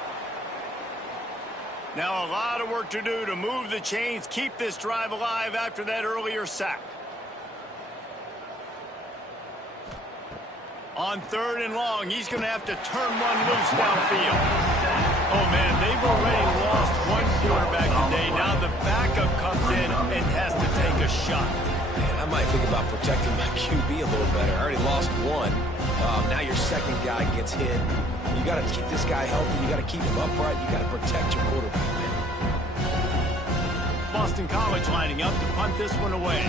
Now a lot of work to do to move the chains, keep this drive alive after that earlier sack. On third and long, he's going to have to turn one loose downfield. Oh, man, they've already lost one quarterback today. Now the backup comes in and has to take a shot. Man, I might think about protecting my QB a little better. I already lost one. Now your second guy gets hit. You got to keep this guy healthy. You got to keep him upright. You got to protect your quarterback, man. Boston College lining up to punt this one away.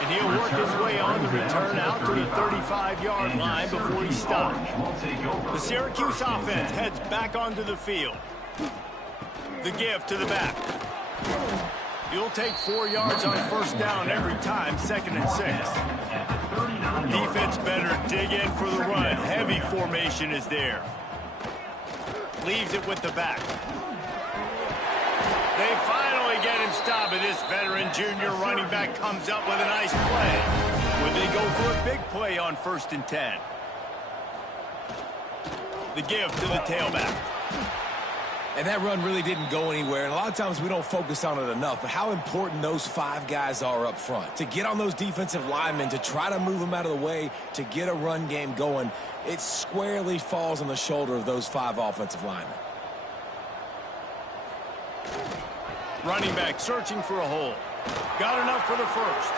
And he'll work his way on the return out to the 35-yard line before he stops. The Syracuse offense heads back onto the field. The give to the back. He'll take 4 yards on first down every time, 2nd and 6. Defense better dig in for the run. Heavy formation is there. Leaves it with the back. They finally get him stopped, and this veteran junior running back comes up with a nice play. Would they go for a big play on 1st and 10? The give to the tailback. And that run really didn't go anywhere, and a lot of times we don't focus on it enough, but how important those 5 guys are up front. To get on those defensive linemen, to try to move them out of the way, to get a run game going, it squarely falls on the shoulder of those 5 offensive linemen. Running back searching for a hole. Got enough for the first.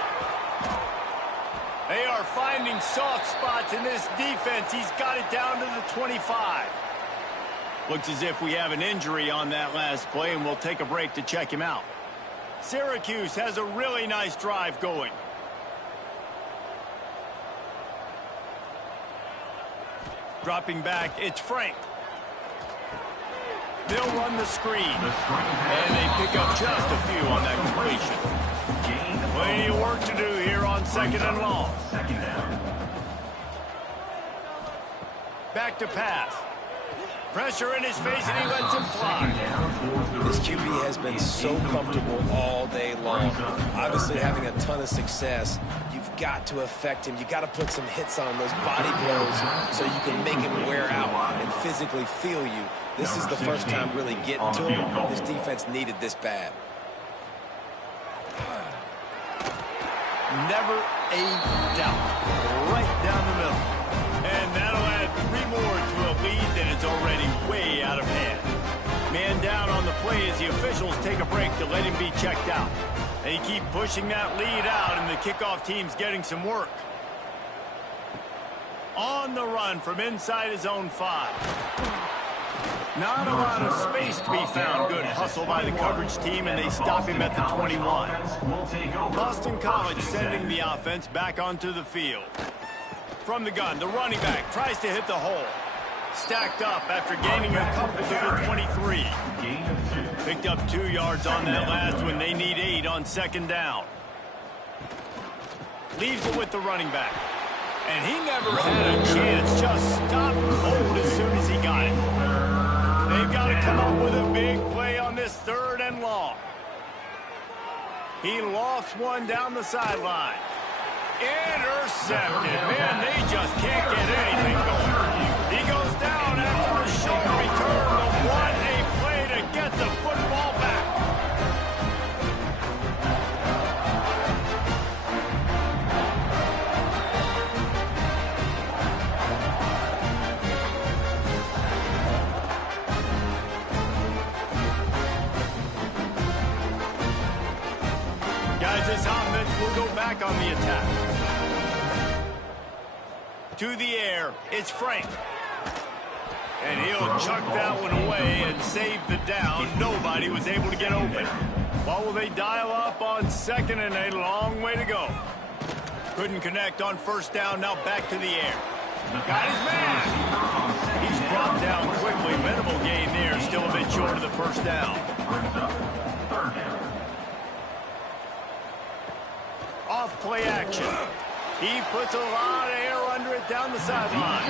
They are finding soft spots in this defense. He's got it down to the 25. Looks as if we have an injury on that last play, and we'll take a break to check him out. Syracuse has a really nice drive going. Dropping back, it's Frank. They'll run the screen. And they pick up just a few on that completion. Plenty of work to do here on 2nd and long. Back to pass. Pressure in his face, and he lets him fly. This QB has been so comfortable all day long. Obviously having a ton of success. You've got to affect him. You got to put some hits on those body blows so you can make him wear out and physically feel you. This is the first time really getting to him. This defense needed this bad. Never a doubt. Right down the middle. And that'll add 3 more to a lead that is already way out of hand. Man down on the play as the officials take a break to let him be checked out. They keep pushing that lead out, and the kickoff team's getting some work. On the run from inside his own 5. Not a lot of space to be found. Good hustle by the coverage team, and they stop him at the 21. Boston College sending the offense back onto the field. From the gun, the running back tries to hit the hole. Stacked up after gaining a couple to the 23. Picked up 2 yards on that last one. They need 8 on 2nd down. Leaves it with the running back. And he never had a chance. Just stopped cold as soon as he got it. They've got to come up with a big play on this 3rd and long. He lofts one down the sideline. Intercepted. Man, they just can't get anything going. He goes down after a short return, but what a play to get the football back. this offense will go back on the attack. To the air, it's Frank. And he'll chuck that one away and save the down. Nobody was able to get open. Well, will they dial up on second and a long way to go? Couldn't connect on first down. Now back to the air. Got his man. He's brought down quickly. Minimal gain there. Still a bit short of the first down. Off play action. He puts a lot of air under it down the sideline.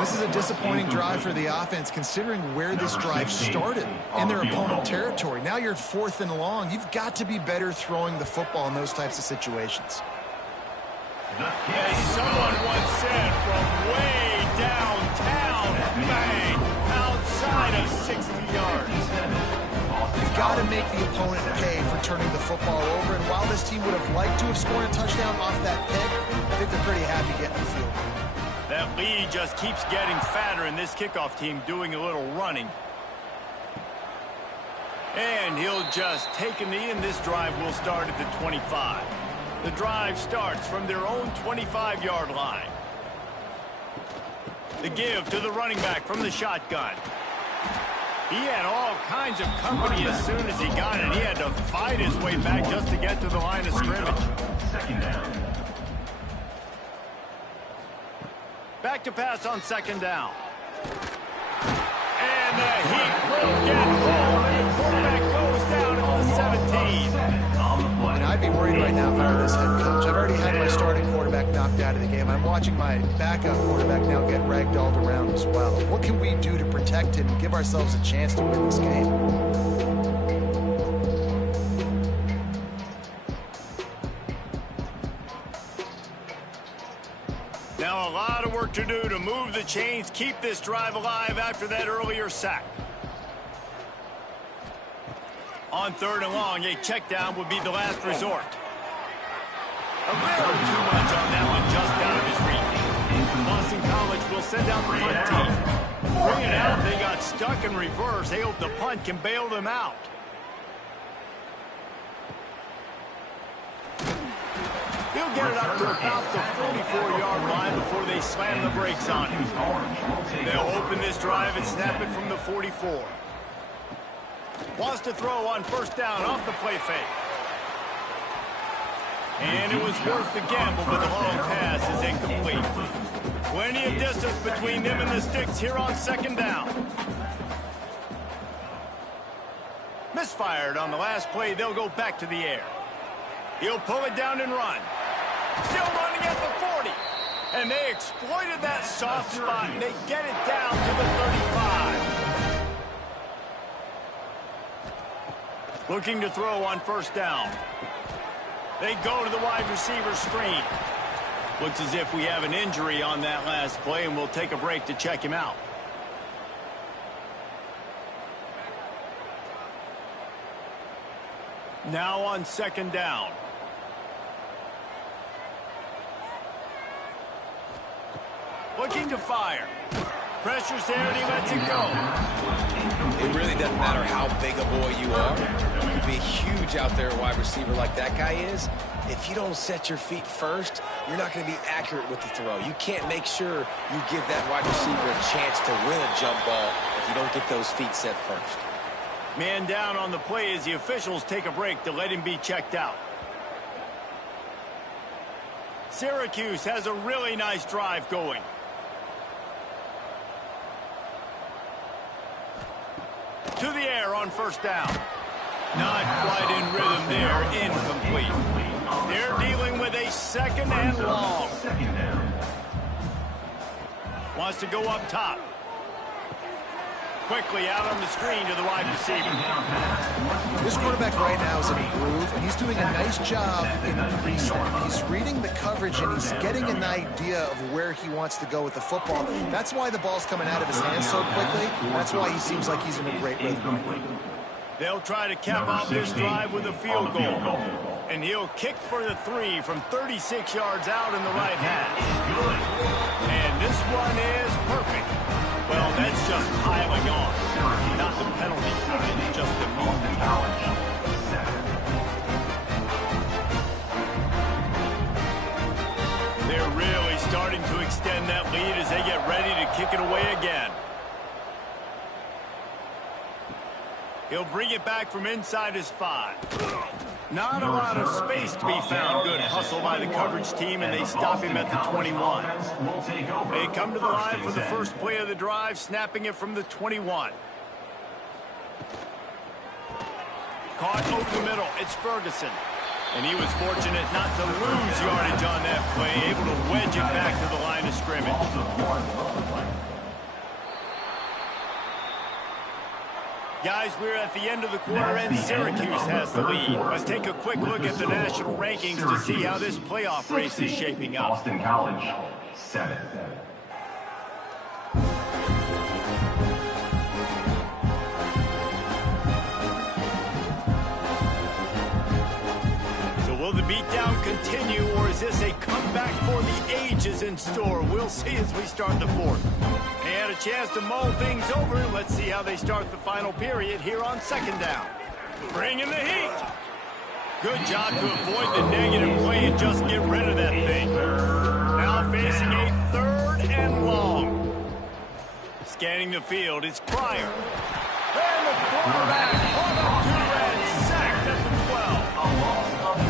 This is a disappointing drive for the offense, considering where this drive started in their opponent territory. Now you're 4th and long. You've got to be better throwing the football in those types of situations. As someone once said, from way downtown, bang, outside of 60 yards. You've got to make the opponent pay for turning the football over, and while this team would have liked to have scored a touchdown off that pick, I think they're pretty happy getting the field. That lead just keeps getting fatter, and this kickoff team doing a little running. And he'll just take a knee, and this drive will start at the 25. The drive starts from their own 25-yard line. The give to the running back from the shotgun. He had all kinds of company as soon as he got it. He had to fight his way back just to get to the line of scrimmage. Back to pass on second down. And the heat will get home, and the quarterback goes down at the 17. And I'd be worried right now if I were this head coach. I've already had my starting quarterback knocked out of the game. I'm watching my backup quarterback now get ragdolled around as well. What can we do to protect him and give ourselves a chance to win this game? Now a lot of work to do to move the chains, keep this drive alive after that earlier sack. On third and long, a check down would be the last resort. A little too much on that one, just out of his reach. Boston College will send out the punt team. Bring it out, they got stuck in reverse. They hope the punt can bail them out. He'll get it up to about the 44-yard line before they slam the brakes on him. They'll open this drive and snap it from the 44. Wants to throw on first down off the play fake. And it was worth the gamble, but the long pass is incomplete. Plenty of distance between them and the sticks here on second down. Misfired on the last play. They'll go back to the air. He'll pull it down and run. Still running at the 40. And they exploited that soft spot, and they get it down to the 35. Looking to throw on first down. They go to the wide receiver screen. Looks as if we have an injury on that last play, and we'll take a break to check him out. Now on second down. Looking to fire. Pressure's there, and he lets it go. It really doesn't matter how big a boy you are. You can be huge out there, a wide receiver like that guy is. If you don't set your feet first, you're not going to be accurate with the throw. You can't make sure you give that wide receiver a chance to win a jump ball if you don't get those feet set first. Man down on the play as the officials take a break to let him be checked out. Syracuse has a really nice drive going. To the air on first down. Not quite in rhythm there. Incomplete. They're dealing with a second and long. Wants to go up top. Quickly out on the screen to the wide receiver. This quarterback right now is in a groove, and he's doing a nice job in pre-snap. He's reading the coverage, and he's getting an idea of where he wants to go with the football. That's why the ball's coming out of his hands so quickly. That's why he seems like he's in a great rhythm. They'll try to cap off this drive with a field goal. And he'll kick for the 3 from 36 yards out in the right hash. And this one is perfect. Well, that's just piling on. Not the penalty kind, just the movement. get ready to kick it away again. He'll bring it back from inside his 5. Not a lot of space to be found. Good hustle by the coverage team, and they stop him at the 21. They come to the line for the first play of the drive, snapping it from the 21. Caught over the middle. It's Ferguson. And he was fortunate not to lose yardage on that play, able to wedge it back to the line of scrimmage. Guys, we're at the end of the quarter, and Syracuse has the lead. Let's take a quick look at the national rankings to see how this playoff race is shaping up. Boston College, 7. Will the beatdown continue, or is this a comeback for the ages in store? We'll see as we start the fourth. They had a chance to mull things over. Let's see how they start the final period here on second down. Bringing the heat. Good job to avoid the negative play and just get rid of that thing. Now facing a 3rd and long. Scanning the field, it's Pryor. And the quarterback caught up to and sacked at the 12.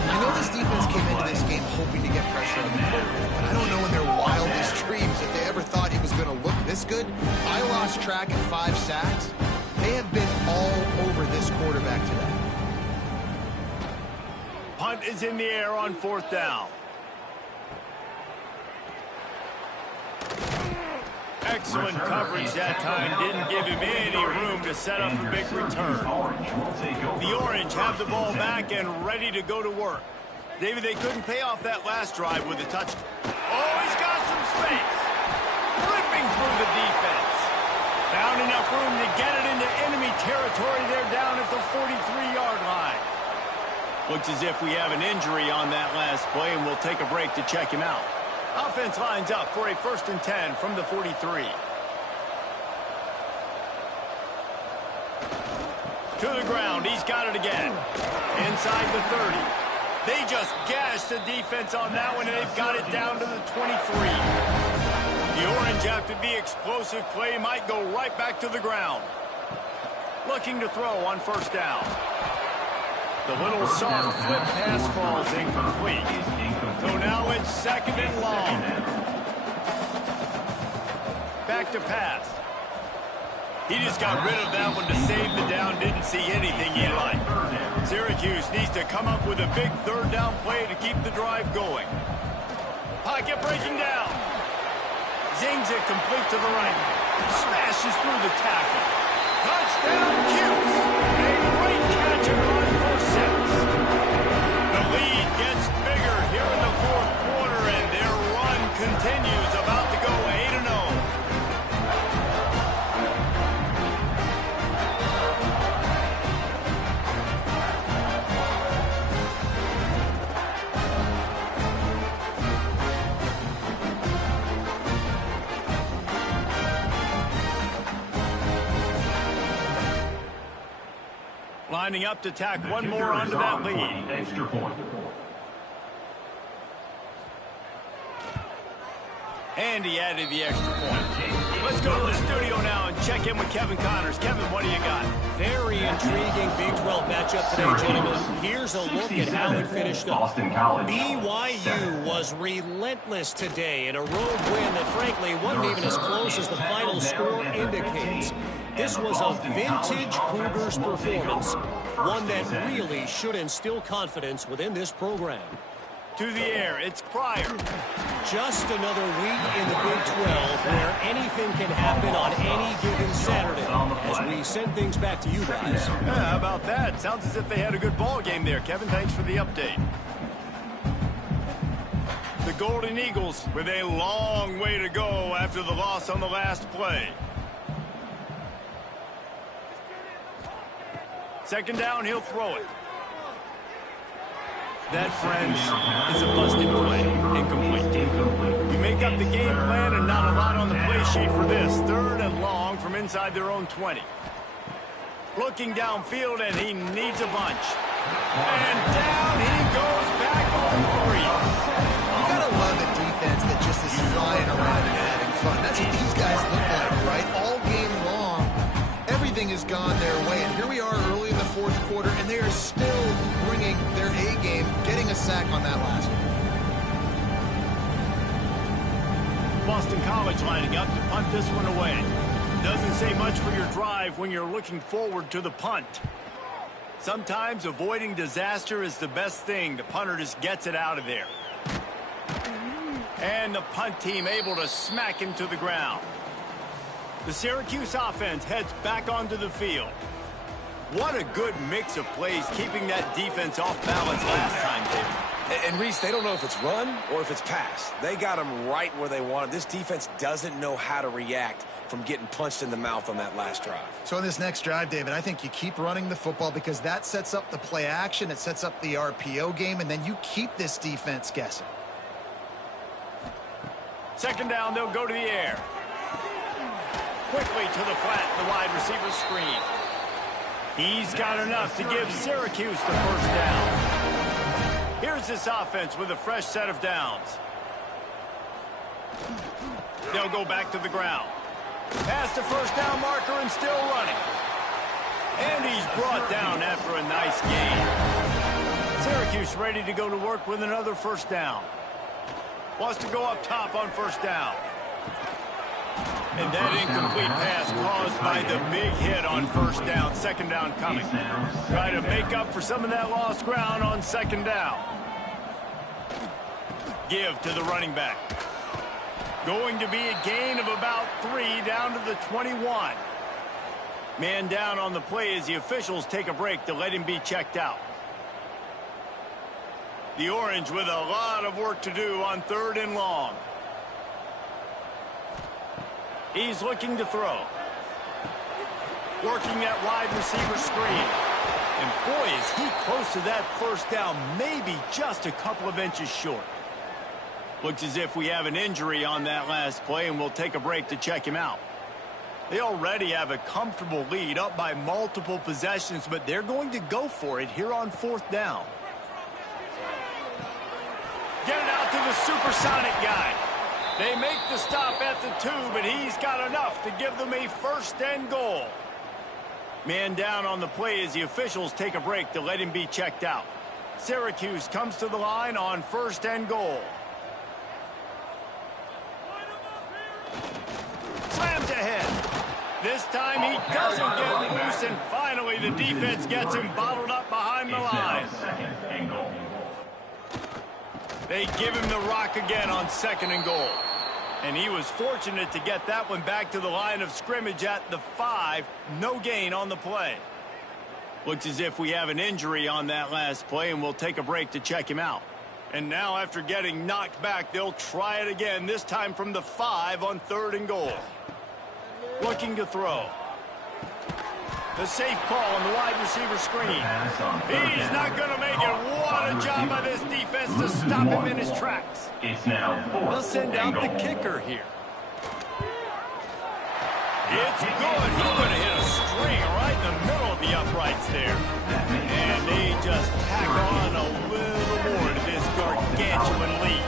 I know this defense came into this game hoping to get pressure on the quarterback, but I don't know in their wildest dreams if they ever thought he was going to look this good. I lost track at 5 sacks. They have been all over this quarterback today. Punt is in the air on 4th down. Excellent coverage that time. Didn't give him any room to set up a big return. The Orange have the ball back and ready to go to work. David, they couldn't pay off that last drive with a touchdown. Oh, he's got some space. Ripping through the defense. Found enough room to get it into enemy territory. They're down at the 43-yard line. Looks as if we have an injury on that last play, and we'll take a break to check him out. Offense lines up for a 1st and 10 from the 43. To the ground. He's got it again. Inside the 30. They just gashed the defense on that one, and they've got it down to the 23. The Orange, after the explosive play, might go right back to the ground. Looking to throw on 1st down. The little soft flip pass falls incomplete. So now it's 2nd and long. Back to pass. He just got rid of that one to save the down. Didn't see anything he liked. Syracuse needs to come up with a big 3rd down play to keep the drive going. Pocket breaking down. Zings it complete to the right. Smashes through the tackle. Touchdown, Cuse. A great catch and run for 6. The lead gets bigger here in the 4th quarter, and their run continues, about to go 8-0. Lining up to tack one more onto that lead. Extra point. And he added the extra point. Let's go to the studio now and check in with Kevin Connors. Kevin, what do you got? Very intriguing Big 12 matchup today, gentlemen. Here's a look at how it finished up. Boston College, BYU was relentless today in a road win that, frankly, wasn't even as close as the final score indicates. This was a vintage Cougars performance, one that really should instill confidence within this program. To the air, it's Pryor. Just another week in the Big 12 where anything can happen on any given Saturday as we send things back to you guys. Yeah, how about that? Sounds as if they had a good ball game there. Kevin, thanks for the update. The Golden Eagles with a long way to go after the loss on the last play. 2nd down, he'll throw it. That, friends, is a busted play. Incomplete. You make up the game plan and not a lot on the play sheet for this. 3rd and long from inside their own 20. Looking downfield, and he needs a bunch. And down he goes back on 3. You gotta love a defense that just is flying around and having fun. That's what these guys look like, right? All game long, everything has gone their way. And here we are early in the fourth quarter, and they are still bringing their A game, getting a sack on that last one. Boston College lining up to punt this one away. Doesn't say much for your drive when you're looking forward to the punt. Sometimes avoiding disaster is the best thing. The punter just gets it out of there. And the punt team able to smack him to the ground. The Syracuse offense heads back onto the field. What a good mix of plays keeping that defense off balance last time, David. And Reese, they don't know if it's run or if it's pass. They got them right where they want it. This defense doesn't know how to react from getting punched in the mouth on that last drive. So in this next drive, David, I think you keep running the football because that sets up the play action, it sets up the RPO game, and then you keep this defense guessing. Second down, they'll go to the air. Quickly to the flat, the wide receiver screen. He's got enough to give Syracuse the first down. Here's this offense with a fresh set of downs. They'll go back to the ground. Past the first down marker and still running. And he's brought down after a nice gain. Syracuse ready to go to work with another first down. Wants to go up top on first down. And that incomplete pass caused by the big hit on first down. Second down coming. Try to make up for some of that lost ground on second down. Give to the running back. Going to be a gain of about 3 down to the 21. Man down on the play as the officials take a break to let him be checked out. The Orange with a lot of work to do on 3rd and long. He's looking to throw. Working that wide receiver screen. And boy, is he close to that first down, maybe just a couple of inches short. Looks as if we have an injury on that last play, and we'll take a break to check him out. They already have a comfortable lead, up by multiple possessions, but they're going to go for it here on 4th down. Get it out to the supersonic guy. They make the stop at the 2, but he's got enough to give them a 1st and goal. Man down on the play as the officials take a break to let him be checked out. Syracuse comes to the line on 1st and goal. Slams ahead. This time he doesn't get loose, and finally the defense gets him bottled up behind the line. They give him the rock again on 2nd and goal. And he was fortunate to get that one back to the line of scrimmage at the 5. No gain on the play. Looks as if we have an injury on that last play, and we'll take a break to check him out. And now after getting knocked back, they'll try it again, this time from the 5 on 3rd and goal. Looking to throw. The safe call on the wide receiver screen. He's not going to make it. What a job by this defense to stop him in his tracks. It's now 4th. They'll send out the kicker here. It's good. He's going to hit a string right in the middle of the uprights there. And they just tack on a little more to this gargantuan lead.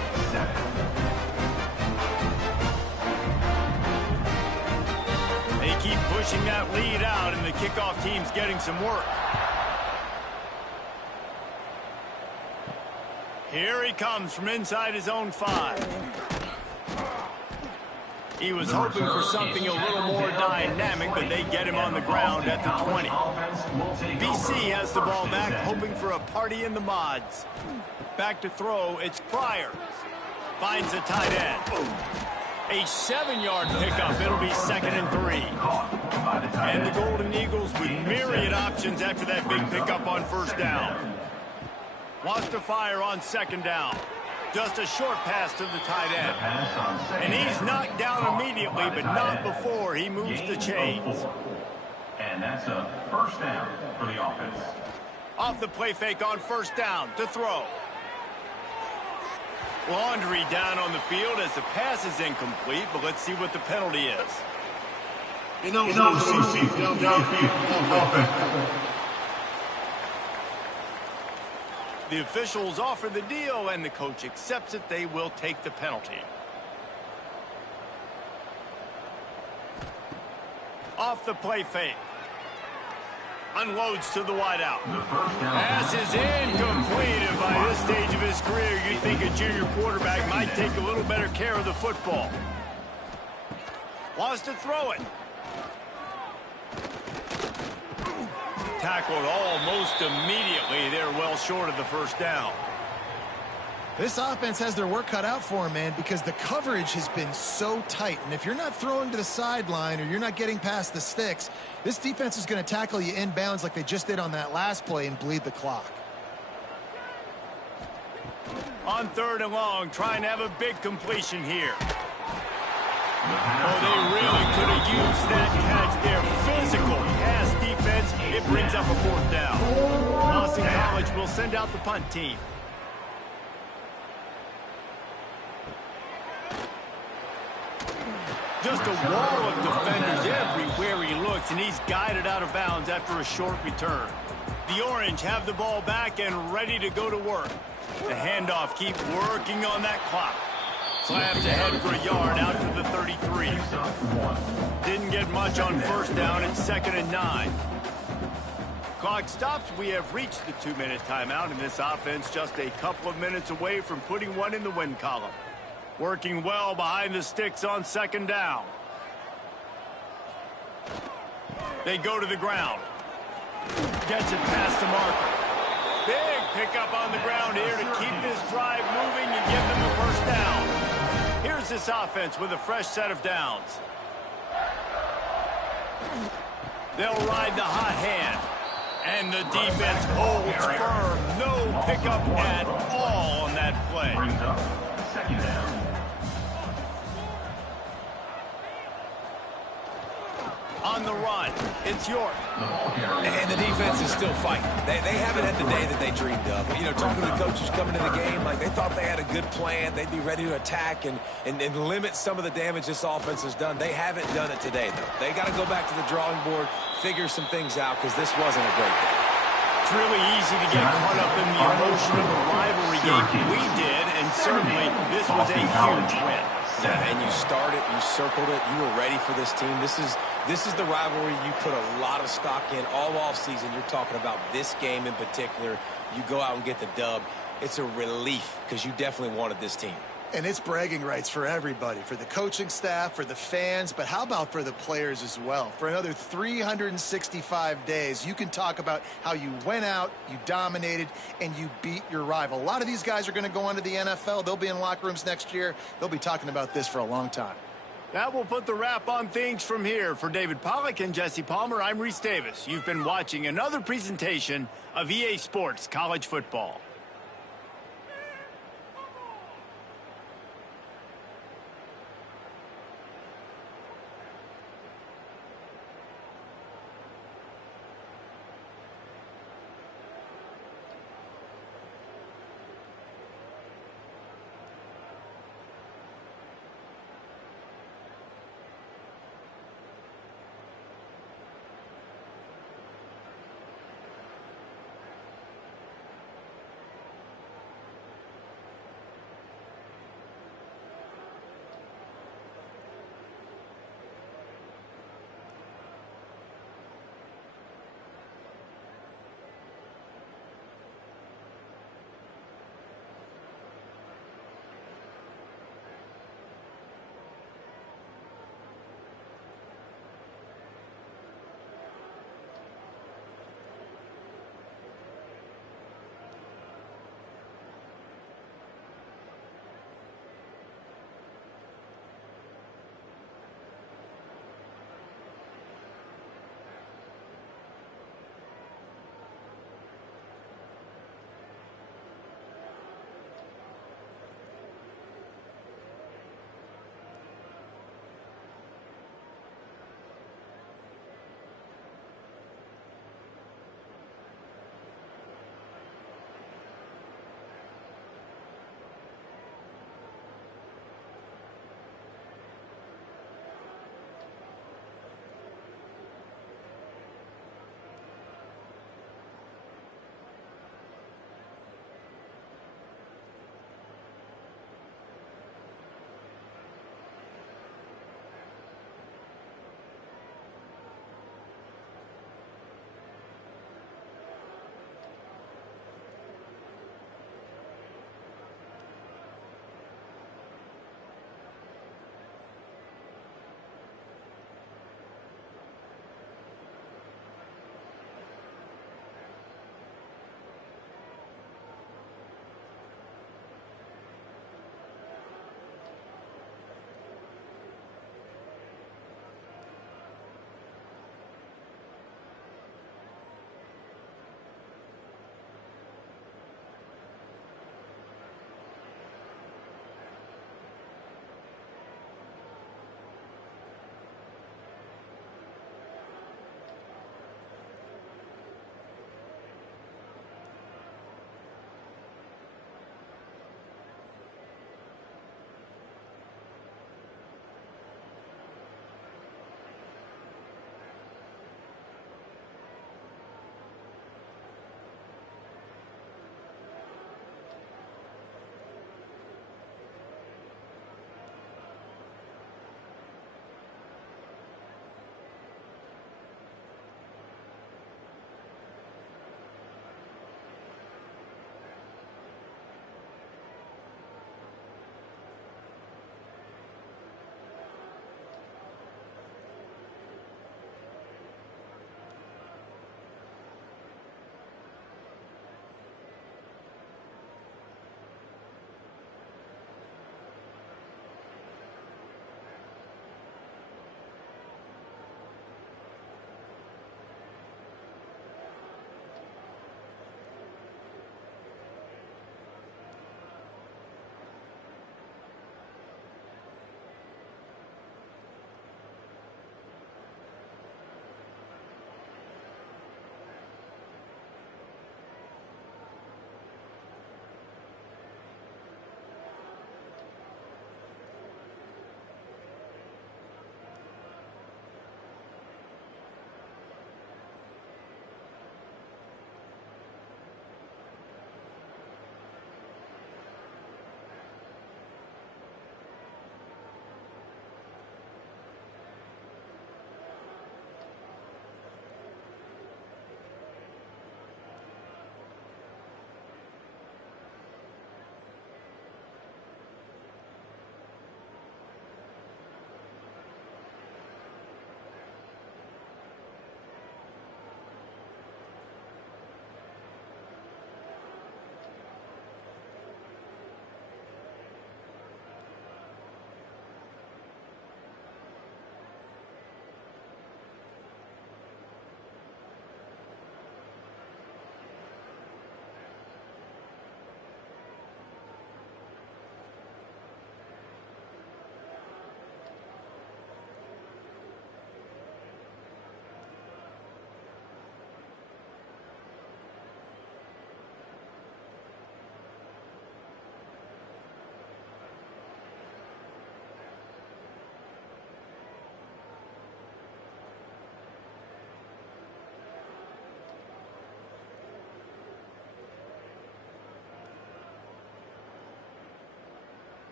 They keep pushing that lead out, and the kickoff team's getting some work. Here he comes from inside his own 5. He was hoping for something a little more dynamic, but they get him on the ground at the 20. BC has the ball back, hoping for a party in the mods. Back to throw, it's Pryor. Finds the tight end. A 7-yard pickup. It'll be 2nd and 3. And the Golden Eagles with myriad options after that big pickup on 1st down. Wants to fire on 2nd down. Just a short pass to the tight end. And he's knocked down immediately, but not before he moves the chains. And that's a 1st down for the offense. Off the play fake on 1st down to throw. Laundry down on the field as the pass is incomplete, but let's see what the penalty is. The officials offer the deal, and the coach accepts it. They will take the penalty. Off the play fake. Unloads to the wideout. Pass is incomplete. And by this stage of his career, you'd think a junior quarterback might take a little better care of the football. Wants to throw it. Tackled almost immediately. They're well short of the first down. This offense has their work cut out for them, man, because the coverage has been so tight. And if you're not throwing to the sideline or you're not getting past the sticks, this defense is going to tackle you inbounds like they just did on that last play and bleed the clock. On 3rd and long, trying to have a big completion here. Oh, they really could have used that catch there. Physical pass defense. It brings up a 4th down. Boston College will send out the punt team. Just a wall of defenders everywhere he looks, and he's guided out of bounds after a short return. The Orange have the ball back and ready to go to work. The handoff keeps working on that clock. Slams ahead for a yard out to the 33. Didn't get much on 1st down. It's 2nd and 9. Clock stops. We have reached the 2-minute timeout, and this offense just a couple of minutes away from putting one in the win column. Working well behind the sticks on 2nd down. They go to the ground. Gets it past the marker. Big pickup on the ground here to keep this drive moving and give them the 1st down. Here's this offense with a fresh set of downs. They'll ride the hot hand. And the defense holds firm. No pickup at all on that play. Brings up 2nd down. On the run, it's York. And the defense is still fighting. They haven't had the day that they dreamed of. You know, talking to the coaches coming into the game, like they thought they had a good plan. They'd be ready to attack and limit some of the damage this offense has done. They haven't done it today, though. They got to go back to the drawing board, figure some things out, because this wasn't a great day. It's really easy to get caught up in the emotion of a rivalry game. We did, and certainly this was a huge win. Yeah, and you started, you circled it, you were ready for this team. This is the rivalry you put a lot of stock in all offseason. You're talking about this game in particular. You go out and get the dub. It's a relief because you definitely wanted this team. And it's bragging rights for everybody, for the coaching staff, for the fans, but how about for the players as well? For another 365 days, you can talk about how you went out, you dominated, and you beat your rival. A lot of these guys are going to go on to the NFL. They'll be in locker rooms next year. They'll be talking about this for a long time. That will put the wrap on things from here. For David Pollack and Jesse Palmer, I'm Reese Davis. You've been watching another presentation of EA Sports College Football.